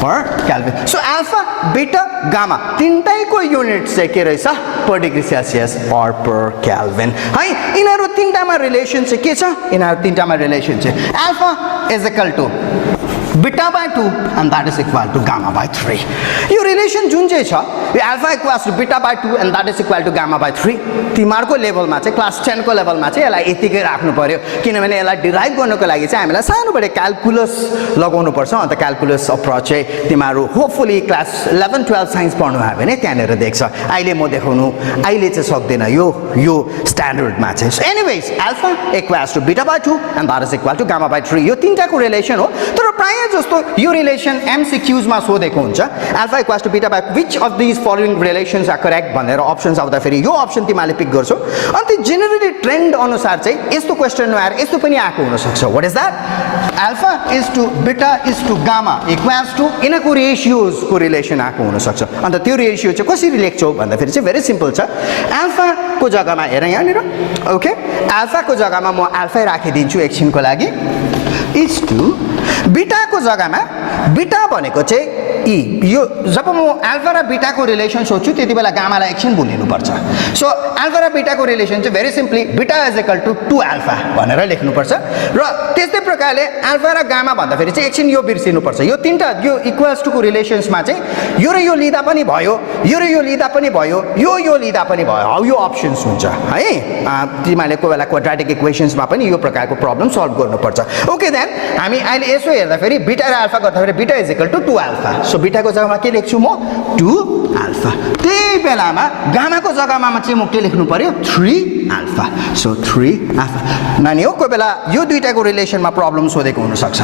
पर केल्भिन सो अल्फा बिटा गामा तिनटैको युनिट चाहिँ के रहेछ पर डिग्री सेल्सियस और पर केल्भिन है यिनीहरू तिनटामा रिलेसन चाहिँ के छ यिनीहरू तिनटामा रिलेसन चाहिँ alpha is equal to beta by 2 and that is equal to gamma by 3 यो रिलेसन जुन चाहिँ छ यो alpha equals to beta by 2 and that is equal to gamma by 3 तिमीहरुको लेभलमा चाहिँ क्लास 10 को लेभलमा चाहिँ यसलाई यतिकै राख्नु पर्यो किनभने यसलाई डिराइभ गर्नको लागि चाहिँ हामीलाई सानोबडे क्याल्कुलस लगाउनु पर्छ अन्त क्याल्कुलस अप्रोच चाहिँ तिमीहरु होपफुली क्लास 11 12 साइन्स पढ्नु भयो भने त्यहाँनेर देख्छ अहिले म देखाउनु अहिले चाहिँ सक्दैन यो स्ट्यान्डर्डमा चाहिँ so anyways alpha equals to beta by 2 and that is equal to gamma by 3 यो तीनटाको रिलेसन हो तर प्राय जस्तो यो रिलेसन एमसीक्यूज मा सोधेको हुन्छ alpha equals to beta by which of this following relations are correct भनेर अप्सन्स आउँदा फेरि यो अप्सन तिमीले पिक गर्छौ अनि जेनरली ट्रेन्ड अनुसार चाहिँ यस्तो क्वेशन आएर यस्तो पनि आएको हुन सक्छ what is that alpha is to beta is to gamma equals to इनको रेशियोज को रिलेसन आएको हुन सक्छ अन्त त्यो रेशियो चाहिँ कसरी लेख्छौ भन्दा फेरि चाहिँ भेरी सिम्पल छ अल्फा को जग्गामा हेर यहाँनिर ओके अल्फा को जग्गामा म अल्फा राखिदिन्छु एकछिनको लागि इज टु बिटा को जग्गामा बिटा भनेको चाहिँ यो जब म अल्फा र बिटा को रिलेसन सोच्छु त्यतिबेला गामालाई एकछिन भुलिनु पर्छ सो अल्फा र बिटा को रिलेसन चाहिँ भेरी सिम्पली बिटा इज इक्वल टु 2 अल्फा भनेर लेख्नु पर्छ र त्यस्तै प्रकारले अल्फा र गामा भन्दा फेरि चाहिँ एकछिन यो बिर्सिनु पर्छ यो तीनटा यो इक्वल्स टु को रिलेसन्समा चाहिँ यो र यो लिदा पनि भयो यो र यो लिदा पनि भयो यो लिदा पनि भयो हौ यो अप्सन्स हुन्छ है तिमीले कोही बेला क्वाड्रेटिक इक्वेशन्समा पनि यो प्रकारको प्रब्लम सल्भ गर्नुपर्छ ओके देन हामी अहिले यसो हेर्दा फेरि बिटा र अल्फा गर्दा फेरि beta is equal to 2 alpha so बिटाको जग्गामा के लेख्छु म 2 अल्फा त्यही बेलामा गामाको जग्गामा चाहिँ म के लेख्नु पर्यो 3 अल्फा सो 3 अल्फा नानी हो कोही बेला यो दुईटाको रिलेसनमा प्रब्लम सोधेको हुन सक्छ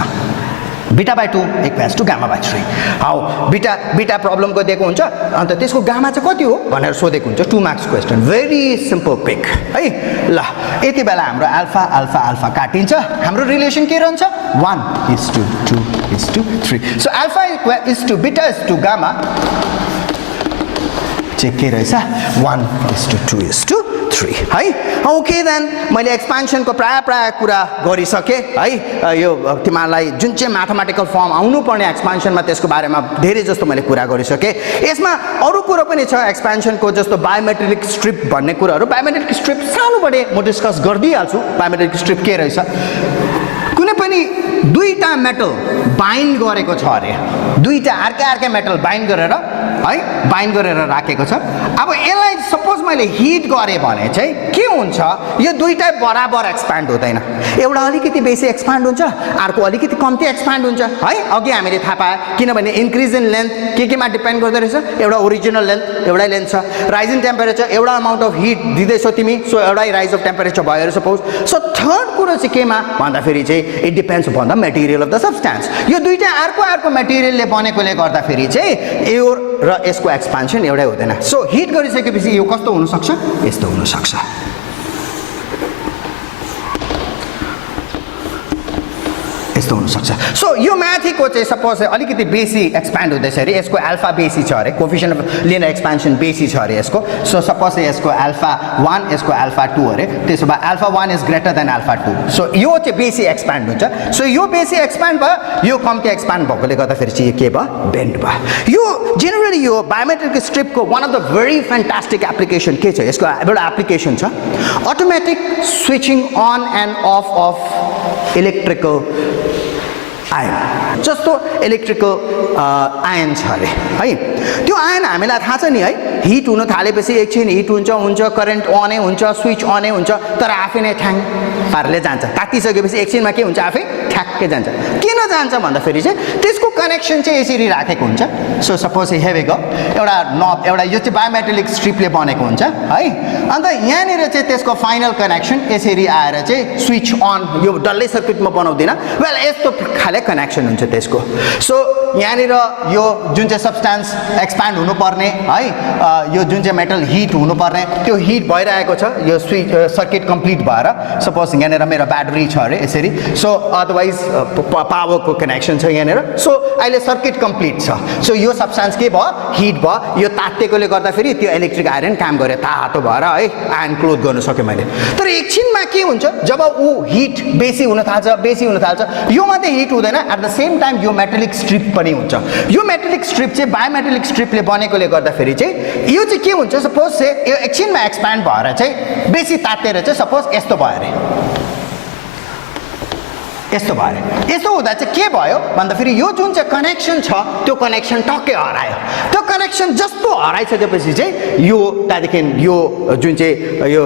beta by 2 equals to gamma by 3 how beta प्रब्लमको दिएको हुन्छ अन्त त्यसको गामा चाहिँ कति हो भनेर सोधेको हुन्छ 2 marks question very simple pick है ल यति बेला हाम्रो अल्फा अल्फा अल्फा काटिन्छ हाम्रो रिलेसन के रहन्छ 1 is to 2 is to 3 so alpha is to बिटा is to गामा चाहिँ के रहेछ 1 is to 2 is to 3 है ओके देन मैले एक्सपान्सनको प्राय कुरा गरिसके है यो तिमीलाई जुन चाहिँ म्याथमेटिकल फर्म आउनु पर्ने एक्सपान्सनमा त्यसको बारेमा धेरै जस्तो मैले कुरा गरिसके यसमा अरु कुरा पनि छ एक्सपान्सनको जस्तो बायोमेट्रिक स्ट्रिप भन्ने कुराहरु बायोमेट्रिक स्ट्रिप सानोबडे म डिस्कस गर्दिहाल्छु बायोमेट्रिक स्ट्रिप के रहेछ कुनै पनि दुईटा मेटल बाइन्ड गरेको छ अरे दुईटा अर्कै मेटल बाइन्ड गरेर है बाइन्ड गरेर राखेको छ अब यसलाई सपोज मैले हिट गरे भने चाहिँ के हुन्छ यो दुईटै बराबर एक्सपान्ड हुँदैन एउटा अलिकति बेसी एक्सपान्ड हुन्छ अर्को अलिकति कम्ती एक्सपान्ड हुन्छ है अघि हामीले थाहा पाए किनभने इन्क्रिज इन लेन्थ केमा डिपेन्ड गर्दो रहेछ एउटा ओरिजिनल लेन्थ एउटै लेन्थ छ राइज इन टेम्परेचर एउटा अमाउन्ट अफ हिट दिँदैछौ तिमी सो एउटै राइज अफ टेम्परेचर भयो सपोज सो थर्ड कुरो चाहिँ केमा भन्दाखेरि चाहिँ it depends upon the material of the substance यो दुईटै अर्को मेटेरियलले बनेकोले गर्दाखेरि चाहिँ यो र यसको एक्सपान्सन एउटै हुँदैन सो हिट गरिसकेपछि यो कस्तो हुन सक्छ यस्तो हुन सक्छ यस्तो हुन सक्छ सो यो माथिको चाहिँ सपोज अलिकति बेसी एक्सपान्ड हुँदैछ अरे यसको अल्फा बेसी छ अरे कोफिसिएन्ट अफ लिनियर एक्सपान्सन बेसी छ अरे यसको सो सपोज यसको अल्फा 1 यसको अल्फा 2 अरे त्यसो भए alpha 1 is greater than alpha 2 so यो चाहिँ बेसी एक्सपान्ड हुन्छ सो यो बेसी एक्सपान्ड भयो यो कम्ती एक्सपान्ड भएकोले गर्दाखेरि चाहिँ के भयो बेन्ड भयो यो जेनरली यो बायोमेट्रिक स्ट्रिपको one of the very fantastic application के छ यसको एउटा एप्लिकेसन छ automatic switching on and off electrical iron जस्तो इलेक्ट्रिकल आयन छ अरे है त्यो आयन हामीलाई थाहा छ नि है हिट हुन थालेपछि एकछिन हिट हुन्छ करेन्ट अनै हुन्छ स्विच अनै हुन्छ तर आफै नै ठ्याङ पारले जान्छ तातिसकेपछि एकछिनमा के हुन्छ आफै ठ्याक्कै जान्छ किन जान्छ भन्दाखेरि चाहिँ त्यसको कनेक्सन चाहिँ यसरी राखेको हुन्छ सो सपोज हेभेको एउटा नब एउटा यो चाहिँ बायोमेटालिक स्ट्रिपले बनेको हुन्छ है अन्त यहाँनिर चाहिँ त्यसको फाइनल कनेक्सन यसरी आएर चाहिँ स्विच अन यो डल्लै सर्किटमा बनाउँदिन वेल यस्तो खाले कनेक्सन हुन्छ त्यसको सो यहाँनिर यो जुन चाहिँ सब्सटेन्स एक्सपान्ड हुनुपर्ने है यो जुन चाहिँ मेटल हिट हुनुपर्ने त्यो हिट भइरहेको छ यो स्विच सर्किट कम्प्लिट भएर सपोज यहाँनिर मेरो ब्याट्री छ अरे यसरी सो अदरवाइज पावरको कनेक्सन छ यहाँनिर सो अहिले सर्किट कम्प्लिट छ सो यो सब्सटेन्स के भयो हिट भयो यो तातेकोले गर्दाखेरि त्यो इलेक्ट्रिक आयरन काम गरे तातो भएर है आयरन क्लोज गर्न सक्यो मैले तर एकछिनमा के हुन्छ जब ऊ हिट बेसी हुन थाल्छ यो मात्रै हिट हुँदैन एट द सेम टाइम यो मेटालिक स्ट्रिप पनि हुन्छ यो मेटालिक स्ट्रिप चाहिँ बायोमेटालिक स्ट्रिपले बनेकोले गर्दाखेरि चाहिँ यो चाहिँ के हुन्छ सपोज चाहिँ यो एकछिनमा एक्सपान्ड भएर चाहिँ बेसी तातेर चाहिँ सपोज यस्तो भयो अरे यस्तो हुँदा चाहिँ के भयो भन्दाखेरि यो जुन चाहिँ कनेक्सन छ त्यो कनेक्सन टक्कै हरायो त्यो कनेक्सन जस्तो हराइसकेपछि चाहिँ यो त्यहाँदेखि यो जुन चाहिँ यो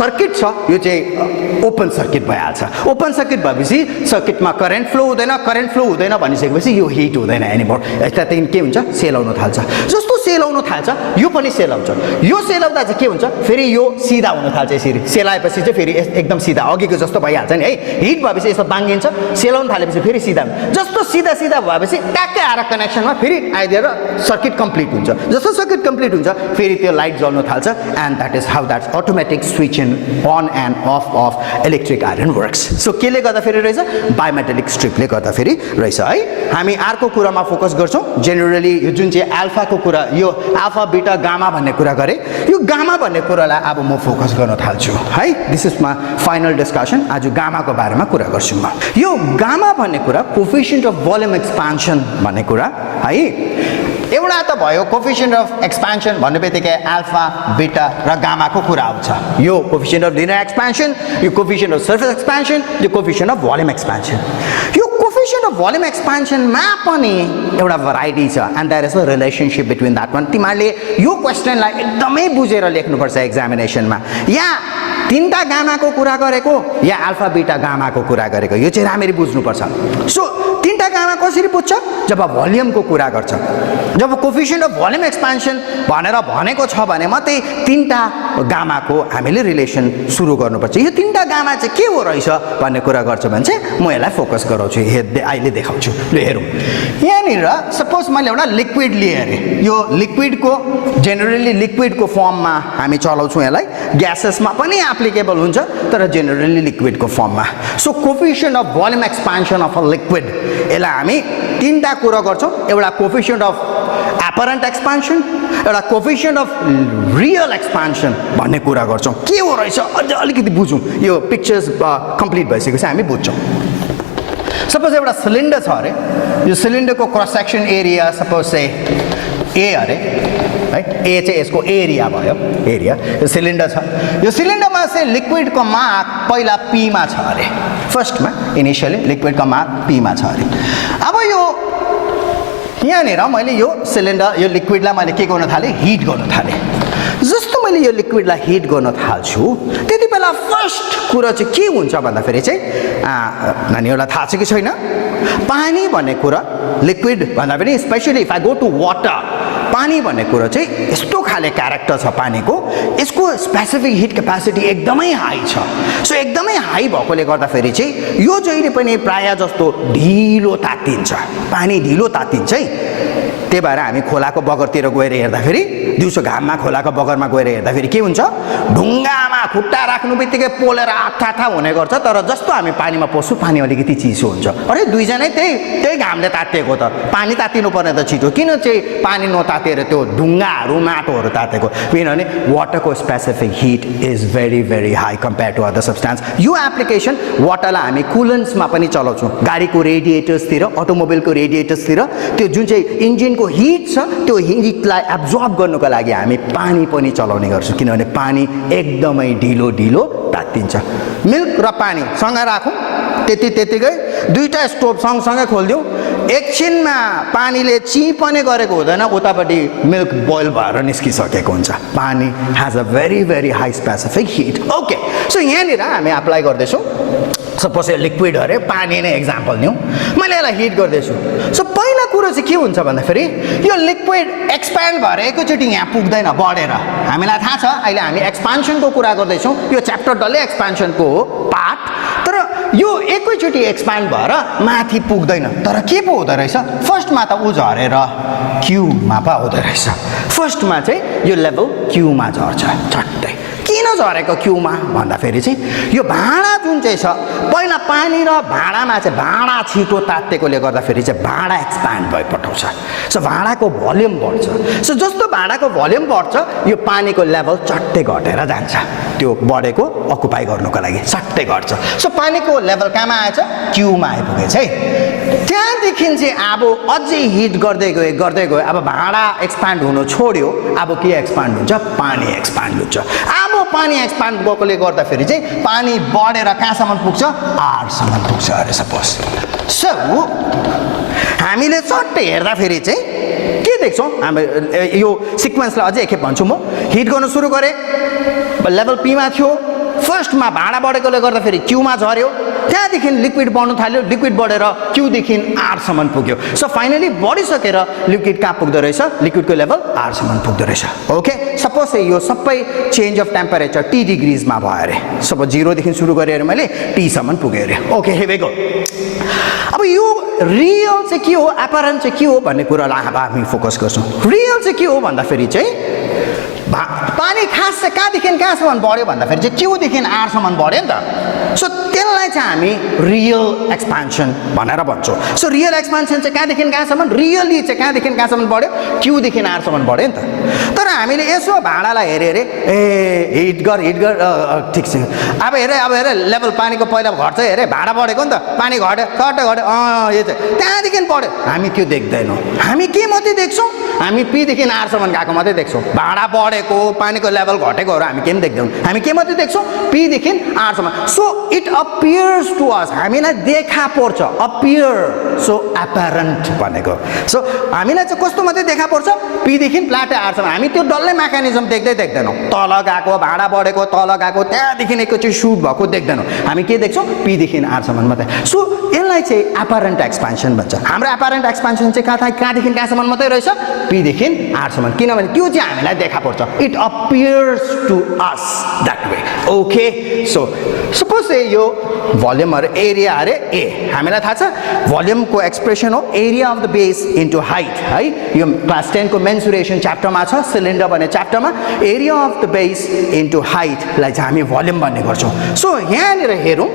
सर्किट छ यो चाहिँ ओपन सर्किट भइहाल्छ ओपन सर्किट भएपछि सर्किटमा करेन्ट फ्लो हुँदैन भनिसकेपछि यो हिट हुँदैन एनिमोर त्यहाँदेखि के हुन्छ सेलाउन थाल्छ जस्तो सेलाउन थाल्छ यो पनि सेलाउँछ यो सेलाउँदा चाहिँ के हुन्छ फेरि यो सिधा हुन थाल्छ यसरी सेलाएपछि चाहिँ फेरि एकदम सिधा अघिको जस्तो भइहाल्छ नि है हिट भएपछि यसो बाङ्गिन्छ सेलाउन थालेपछि फेरि सिधा जस्तो सिधा भएपछि ट्याक्कै आएर कनेक्सनमा फेरि आइदिएर सर्किट कम्प्लिट हुन्छ जस्तो सर्किट कम्प्लिट हुन्छ फेरि त्यो लाइट जल्न थाल्छ and that is how that automatic switch in on and off electric iron works so केले गर्दाखेरि रहेछ बायोमेटालिक स्ट्रिपले गर्दाखेरि रहेछ है हामी अर्को कुरामा फोकस गर्छौँ जेनरली यो जुन चाहिँ अल्फाको कुरा यो अल्फा बीटा गामा भन्ने कुरा गरे यो गामा भन्ने कुरालाई अब म फोकस गर्न थाल्छु है this is my final discussion आज गामाको बारेमा कुरा गर्छु म यो गामा भन्ने कुरा कोफिसिएन्ट अफ भोल्युम एक्सपान्सन भन्ने कुरा है एउटा त भयो कोफिसिएन्ट अफ एक्सपान्सन भन्ने बित्तिकै अल्फा बीटा र गामाको कुरा आउँछ यो कोफिसिएन्ट अफ लिनियर एक्सपान्सन यो कोफिसिएन्ट अफ सर्फेस एक्सपान्सन यो कोफिसिएन्ट अफ भोल्युम एक्सपान्सन यो कोफिसिएन्ट अफ भोल्युम एक्सपान्सनमा पनि एउटा भेराइटी छ and there is a relationship between that one तिमीहरूले यो क्वेसनलाई एकदमै बुझेर लेख्नुपर्छ एक्जामिनेसनमा यहाँ तीनटा गामाको कुरा गरेको या अल्फा बीटा गामाको कुरा गरेको यो चाहिँ राम्ररी बुझ्नुपर्छ सो तीनटा गामा कसरी बुझ्छ जब भोल्युमको कुरा गर्छ जब कोफिसिएन्ट अफ भोल्युम एक्सपान्सन भनेर भनेको छ भने मात्रै तीनटा गामाको हामीले रिलेसन सुरु गर्नुपर्छ यो तीनटा गामा चाहिँ के हो रहेछ भन्ने कुरा गर्छ भने चाहिँ म यसलाई फोकस गराउँछु अहिले देखाउँछु ल हेरौँ यहाँनिर सपोज मैले एउटा लिक्विड लिएँ अरे यो लिक्विडको जेनरली लिक्विडको फर्ममा हामी चलाउँछौँ यसलाई ग्यासेसमा पनि एप्लिकेबल हुन्छ तर जेनरली लिक्विडको फर्ममा so coefficient of volume expansion of a liquid यसलाई हामी तीनटा कुरा गर्छौँ एउटा कोफिसिएन्ट अफ एपरेन्ट एक्सपान्सन एउटा कोफिसिएन्ट अफ रियल एक्सपान्सन भन्ने कुरा गर्छौँ के हो रहेछ अझ अलिकति बुझौँ यो पिक्चर्स कम्प्लिट भइसकेपछि हामी बुझ्छौँ सपोज एउटा सिलिन्डर छ अरे यो सिलिन्डरको क्रस सेक्सन एरिया सपोज चाहिँ ए अरे है ए चाहिँ यसको एरिया भयो एरिया यो सिलिन्डर छ यो सिलिन्डरमा चाहिँ लिक्विडको माग पहिला पीमा छ अरे फर्स्टमा इनिसियली लिक्विडको माग पीमा छ अरे अब यो यहाँनिर मैले यो सिलिन्डर यो लिक्विडलाई मैले के गर्न थालेँ हिट गर्न थालेँ जस्तो मैले यो लिक्विडलाई हिट गर्न थाल्छु त्यति बेला फर्स्ट कुरा चाहिँ के हुन्छ भन्दाखेरि चाहिँ नानीहरूलाई थाहा छ कि छैन पानी भन्ने कुरा लिक्विड भन्दा पनि specially if I go to water पानी भन्ने कुरा चाहिँ यस्तो खाले क्यारेक्टर छ पानीको यसको स्पेसिफिक हिट क्यापासिटी एकदमै हाई छ सो एकदमै हाई भएकोले गर्दाखेरि चाहिँ यो जहिले पनि प्राय जस्तो ढिलो तातिन्छ पानी ढिलो तातिन्छ है त्यही भएर हामी खोलाको बगरतिर गएर हेर्दाखेरि दिउँसो घाममा खोलाको बगरमा गएर हेर्दाखेरि के हुन्छ ढुङ्गामा खुट्टा राख्नु बित्तिकै पोलेर आथा हुने गर्छ तर जस्तो हामी पानीमा पस्छौँ पानी अलिकति चिसो हुन्छ अरे दुईजनै त्यही घामले तातिएको त पानी तातिनु पर्ने त छिटो किन चाहिँ पानी नतातेर त्यो ढुङ्गाहरू माटोहरू तातेको किनभने वाटरको specific heat is very very high compare to other substance यो एप्लिकेसन वाटरलाई हामी कुलेन्ट्समा पनि चलाउँछौँ गाडीको रेडिएटर्सतिर अटोमोबाइलको रेडिएटर्सतिर त्यो जुन चाहिँ इन्जिनको हिट छ त्यो हिटलाई एब्जर्ब गर्नुको लागि हामी पानी पनि चलाउने गर्छौँ किनभने पानी एकदमै ढिलो ढिलो तातिन्छ मिल्क र पानी सँगै राखौँ त्यतिकै दुईटा स्टोभ सँगसँगै खोलिदिउँ एकछिनमा पानीले चिपने गरेको हुँदैन उतापट्टि मिल्क बोइल भएर निस्किसकेको हुन्छ पानी has a very very high specific heat okay so यहाँनिर हामी एप्लाई गर्दैछौँ सपोज यो लिक्विड अरे पानी नै एक्जाम्पल दिउँ मैले यसलाई हिट गर्दैछु सो पहिला कुरो चाहिँ के हुन्छ भन्दाखेरि यो लिक्विड एक्सप्यान्ड भएर एकैचोटि यहाँ पुग्दैन बढेर हामीलाई थाहा छ अहिले हामी एक्सपान्सनको कुरा गर्दैछौँ यो च्याप्टर डल्लै एक्सपान्सनको हो पार्ट तर यो एकैचोटि एक्सप्यान्ड भएर माथि पुग्दैन तर के पो हुँदो रहेछ फर्स्टमा त ऊ झरेर क्यूमा पो हुँदो रहेछ फर्स्टमा चाहिँ यो लेभल क्यूमा झर्छ झट्टै किन झरेको क्यूमा भन्दाखेरि चाहिँ यो भाँडा जुन चाहिँ छ पहिला पानी र भाँडामा चाहिँ भाँडा छिटो तातेकोले गर्दाखेरि चाहिँ भाँडा एक्सप्यान्ड भइपठाउँछ सो भाँडाको भोल्युम बढ्छ सो जस्तो भाँडाको भोल्युम बढ्छ यो पानीको लेभल चट्टै घटेर जान्छ त्यो बढेको अकुपाई गर्नुको लागि चट्टै घट्छ सो पानीको लेभल कहाँमा आएछ क्यूमा आइपुगेछ है त्यहाँदेखि चाहिँ अब अझै हिट गर्दै गयो अब भाँडा एक्सप्यान्ड हुनु छोड्यो अब के एक्सप्यान्ड हुन्छ पानी एक्सप्यान्ड हुन्छ अब पानी एक्सप्यान्ड गएकोले गर्दाखेरि चाहिँ पानी बढेर कहाँसम्म पुग्छ आरसम्म पुग्छ अरे सपोज सो हामीले चट्टै हेर्दाखेरि चाहिँ के देख्छौँ हामी यो सिक्वेन्सलाई अझै एकखेप भन्छु म हिट गर्न सुरु गरेँ लेभल पीमा थियो फर्स्टमा भाँडा बढेकोले गर्दाखेरि क्यूमा झऱ्यो त्यहाँदेखि लिक्विड बढ्नु थाल्यो लिक्विड बढेर क्यूदेखि आरसम्म पुग्यो सो फाइनली बढिसकेर लिक्विड कहाँ पुग्दो रहेछ लिक्विडको लेभल आरसम्म पुग्दो रहेछ ओके सपोज यो सबै चेन्ज अफ टेम्परेचर टी डिग्रिजमा भयो अरे सपोज 0 देखि सुरु गरेर मैले टीसम्म पुगेँ अरे ओके हेवेको अब यो रियल चाहिँ के हो एपरेन्ट चाहिँ के हो भन्ने कुरालाई अब हामी फोकस गर्छौँ रियल चाहिँ के हो भन्दाखेरि चाहिँ पानी खास चाहिँ कहाँदेखि कहाँसम्म बढ्यो भन्दाखेरि चाहिँ क्यूदेखि आरसम्म बढ्यो नि त सो त्यसलाई चाहिँ हामी रियल एक्सपान्सन भनेर भन्छौँ सो रियल एक्सपान्सन चाहिँ कहाँदेखि कहाँसम्म रियली चाहिँ कहाँदेखि कहाँसम्म बढ्यो क्यूदेखि आरसम्म बढ्यो नि त तर हामीले यसो भाँडालाई हेरे ए हिट गर ठिक छ अब हेरे लेभल पानीको पहिला घट्छ हेरे भाँडा बढेको नि त पानी घट्यो घट्यो यो चाहिँ त्यहाँदेखि बढ्यो हामी त्यो देख्दैनौँ हामी के मात्रै देख्छौँ हामी पीदेखि आरसम्म गएको मात्रै देख्छौँ भाँडा बढेको पानीको लेभल घटेकोहरू हामी के पनि देख्दैनौँ हामी के मात्रै देख्छौँ पीदेखि आरसम्म so it appears to us हामीलाई देखा पर्छ अपियर सो एपरेन्ट भनेको सो हामीलाई चाहिँ कस्तो मात्रै देखा पर्छ पीदेखि प्लाटे आरसम्म हामी त्यो डल्लै मेकानिजम देख्दैनौँ तल गएको भाँडा बढेको तल गएको त्यहाँदेखि एकैचोटि सुट भएको देख्दैनौँ हामी के देख्छौँ पीदेखि आरसम्म मात्रै सो यसलाई चाहिँ एपरेन्ट एक्सपान्सन भन्छ हाम्रो एपरेन्ट एक्सपान्सन चाहिँ कहाँदेखि कहाँसम्म मात्रै रहेछ पीदेखि आरसम्म किनभने त्यो चाहिँ हामीलाई देखा पर्छ it appears to us that way okay so suppose यो भोल्युम अरे एरिया अरे ए हामीलाई थाहा छ भोल्युमको एक्सप्रेसन हो area of the base into height है यो क्लास 10 को मेन्सुरेसन च्याप्टरमा छ सिलिन्डर भन्ने च्याप्टरमा area of the base into हाइटलाई चाहिँ हामी भोल्युम भन्ने गर्छौँ सो यहाँनिर हेरौँ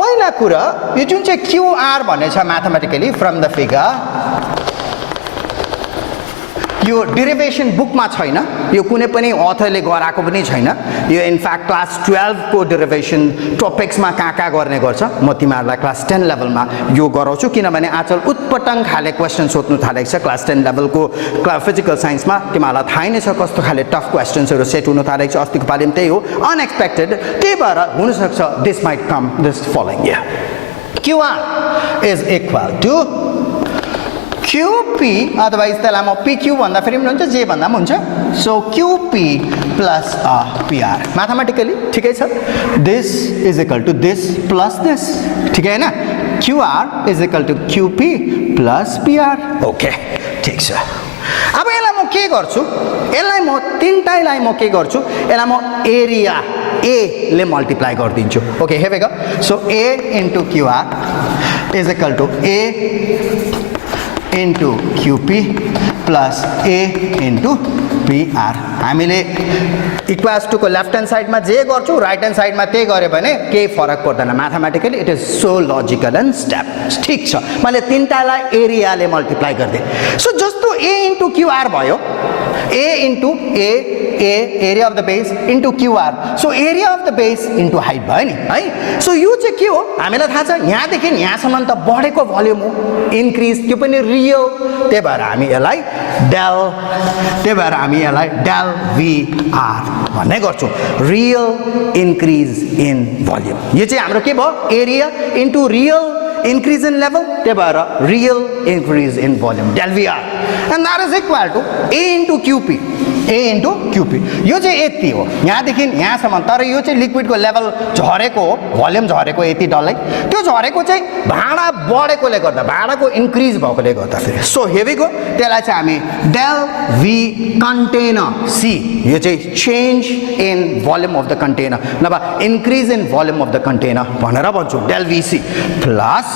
पहिला कुरा यो जुन चाहिँ क्युआर भन्ने छ म्याथमेटिकली फ्रम द फिगर यो डेरिभेसन बुकमा छैन यो कुनै पनि अथरले गराएको पनि छैन यो इनफ्याक्ट क्लास 12 को डेरिभेसन टपिक्समा कहाँ गर्ने गर्छ म तिमीहरूलाई क्लास 10 लेभलमा यो गराउँछु किनभने आजकल उत्पटन खाले क्वेसन सोध्नु थालेको छ क्लास 10 लेभलको फिजिकल साइन्समा तिमीहरूलाई थाहै नै छ कस्तो खाले टफ क्वेसन्सहरू सेट हुनु थालेको छ अस्तिको पालि त्यही हो अनएक्सपेक्टेड त्यही भएर हुनसक्छ this might come this following QR is equal to QP otherwise त्यसलाई म PQ भन्दा फेरि पनि हुन्छ J भन्दा पनि हुन्छ so QP plus PR mathematically ठिकै छ this is equal to this plus this ठिकै हैन QR is equal to QP plus PR okay ठिक छ अब यसलाई म के गर्छु यसलाई म तीनटैलाई म के गर्छु यसलाई म एरिया A ले मल्टिप्लाई गरिदिन्छु okay here we go so A into QR is equal to A into QP plus A into PR हामीले इक्वल्स टु को लेफ्ट ह्यान्ड साइडमा जे गर्छु राइट ह्यान्ड साइडमा त्यही गरे भने केही फरक पर्दैन mathematically it is so logical and step ठीक छ मैले तीनटालाई एरियाले मल्टिप्लाई गर्दिए सो जस्तो A into QR भयो A into A area of the base into QR so area of the base into height भयो नि है सो यो चाहिँ के हो हामीलाई थाहा छ यहाँदेखि यहाँसम्म त बढेको भोल्युम हो इन्क्रिज त्यो पनि रियल त्यही भएर हामी यसलाई डेल VR भन्ने गर्छौँ रियल इन्क्रिज इन भोल्युम यो चाहिँ हाम्रो के भयो area into real increase in level त्यही भएर real increase in volume del VR and that is equal to A into QP यो चाहिँ यति हो यहाँदेखि यहाँसम्म तर यो चाहिँ लिक्विडको लेभल झरेको हो भोल्युम झरेको यति डल्लै त्यो झरेको चाहिँ भाडा बढेकोले गर्दा भाडाको इन्क्रिज भएकोले गर्दा फेरि सो हेभीको त्यसलाई चाहिँ हामी del V container C यो चाहिँ change in volume of the container नभए increase in volume of the container भनेर भन्छौँ del VC plus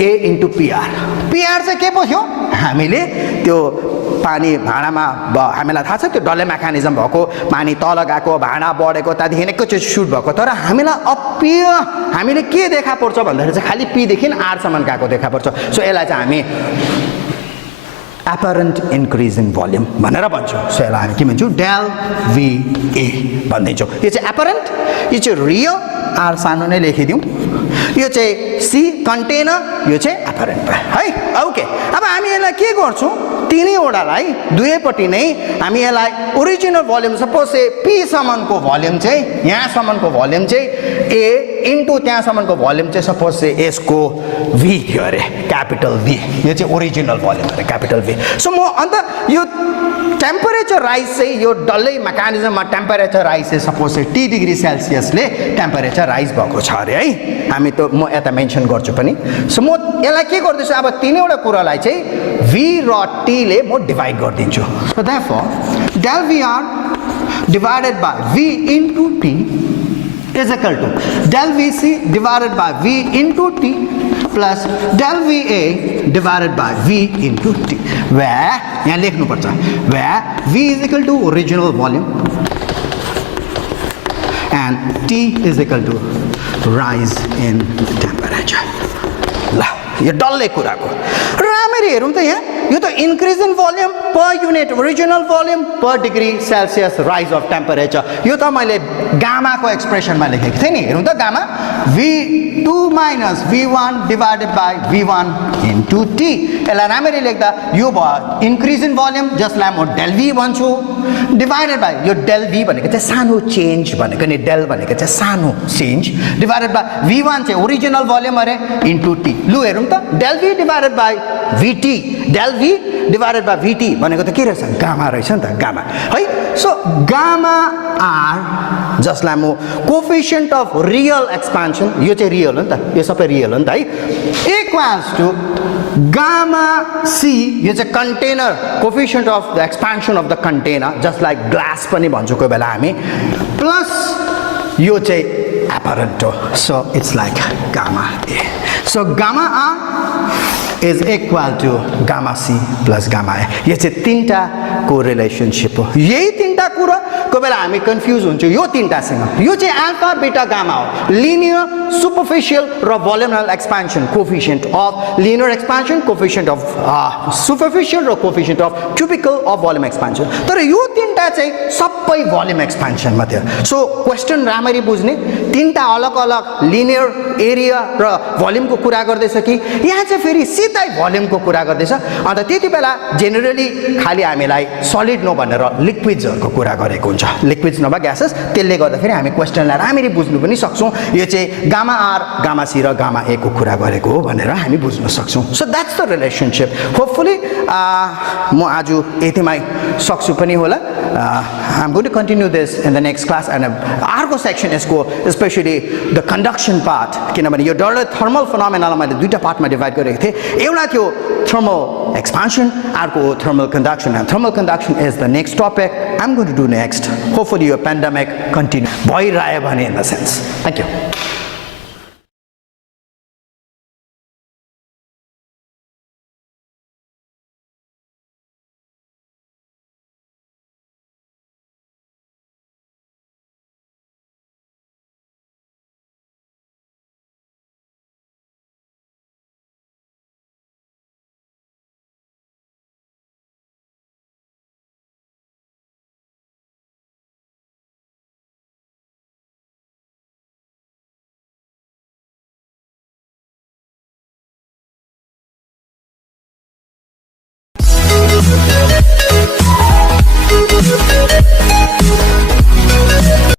A into PR चाहिँ के पो थियो हामीले त्यो पानी भाँडामा हामीलाई थाहा छ त्यो डल्लै मेकानिजम भएको पानी तल गएको भाँडा बढेको त्यहाँदेखि एकैचोटि सुट भएको तर हामीलाई हामीले के देखा पर्छ भन्दाखेरि चाहिँ खालि P देखि R सम्म गएको देखा पर्छ सो यसलाई चाहिँ हामी apparent increase in volume भनेर भन्छौँ सो यसलाई हामी के भन्छौँ del VA भनिदिन्छौँ यो चाहिँ apparent यो चाहिँ real R सानो नै लेखिदिउँ यो चाहिँ C कन्टेनर यो चाहिँ apparent भयो है ओके अब हामी यसलाई के गर्छौँ तीनैवटालाई दुवैपट्टि नै हामी यसलाई ओरिजिनल भोल्युम सपोज P सम्मको भोल्युम चाहिँ यहाँसम्मको भोल्युम चाहिँ A इन्टु त्यहाँसम्मको भोल्युम चाहिँ सपोज यसको V थियो अरे क्यापिटल V यो चाहिँ ओरिजिनल भोल्युम अरे क्यापिटल V सो म अन्त यो टेम्परेचर राइज चाहिँ यो डल्लै मेकानिजममा टेम्परेचर राइज चाहिँ सपोज 10 डिग्री सेल्सियसले टेम्परेचर राइज भएको छ अरे है हामी त म यता मेन्सन गर्छु पनि सो म यसलाई के गर्दैछु अब तीनैवटा कुरालाई चाहिँ V र T ले म डिभाइड गरिदिन्छु so therefore del VR divided by V into T is equal to del VC divided by V into T plus del VA divided by V into T where यहाँ लेख्नु पर्छ where V is equal to original volume and T is equal to rise in temperature ल यो डल्लै कुराको राम्ररी हेरौँ त यहाँ यो त increase in volume per unit original volume per degree Celsius rise of temperature यो त मैले गामाको एक्सप्रेसनमा लेखेको थिएँ नि हेरौँ त gamma V2 minus V1 divided by V1 into T यसलाई राम्ररी लेख्दा यो भयो इन्क्रिज इन भोल्युम जसलाई म del V भन्छु डिभाइडेड बाई यो del V भनेको चाहिँ सानो चेन्ज भनेको नि del भनेको चाहिँ सानो चेन्ज डिभाइडेड बाई V1 चाहिँ ओरिजिनल भोल्युम अरे इन्टु T लु हेरौँ त del V divided by VT del V divided by VT भनेको त के रहेछ गामा रहेछ नि त गामा है सो गामा R जसलाई म कोफिसिएन्ट अफ रियल एक्सपान्सन यो चाहिँ रियल हो नि त यो सबै रियल हो नि त है इक्वल्स टु गामा C यो चाहिँ container coefficient of the expansion of the container जसलाई ग्लास पनि भन्छौँ कोही बेला हामी प्लस यो चाहिँ apparent so it's like gamma A so gamma R is equal to gamma C plus gamma A यो चाहिँ तीनटा को रिलेसनशिप हो यही तीनटा कुरा कोही बेला हामी कन्फ्युज हुन्छ यो तीनटासँग यो चाहिँ अल्फा बीटा गामा हो लिनियर सुपरफिशियल र voluminal expansion coefficient of linear expansion coefficient of superficial र coefficient of cubical of volume expansion तर यो तीनटा एउटा चाहिँ सबै भोल्युम एक्सपेन्सनमा थियो सो क्वेसन राम्ररी बुझ्ने तीनटा अलग अलग लिनियर एरिया र भोल्युमको कुरा गर्दैछ कि यहाँ चाहिँ फेरि सिधै भोल्युमको कुरा गर्दैछ अन्त त्यति बेला जेनरली खाली हामीलाई सलिड नभनेर लिक्विड्सहरुको कुरा गरेको हुन्छ लिक्विड्स नभए ग्यासेस त्यसले गर्दाखेरि हामी क्वेसनलाई राम्ररी बुझ्नु पनि सक्छौं यो चाहिँ गामा आर गामा सी र गामा ए को कुरा गरेको हो भनेर हामी बुझ्न सक्छौं so that's the relationship hopefully म आज यतिमै सक्छु पनि होला I'm going to continue this in the next class and अर्को सेक्सन यसको स्पेशली द कन्डक्सन पार्ट किनभने यो डरले थर्मल फिनोमेनालाई मैले दुईटा पार्टमा डिभाइड गरेको थिएँ एउटा थियो थर्मल एक्सपेन्सन अर्को thermal conduction and thermal conduction is the next topic I am going to do next hopefully यो पेन्डेमिक कन्टिन्यू भइरह्यो भने in the sense thank you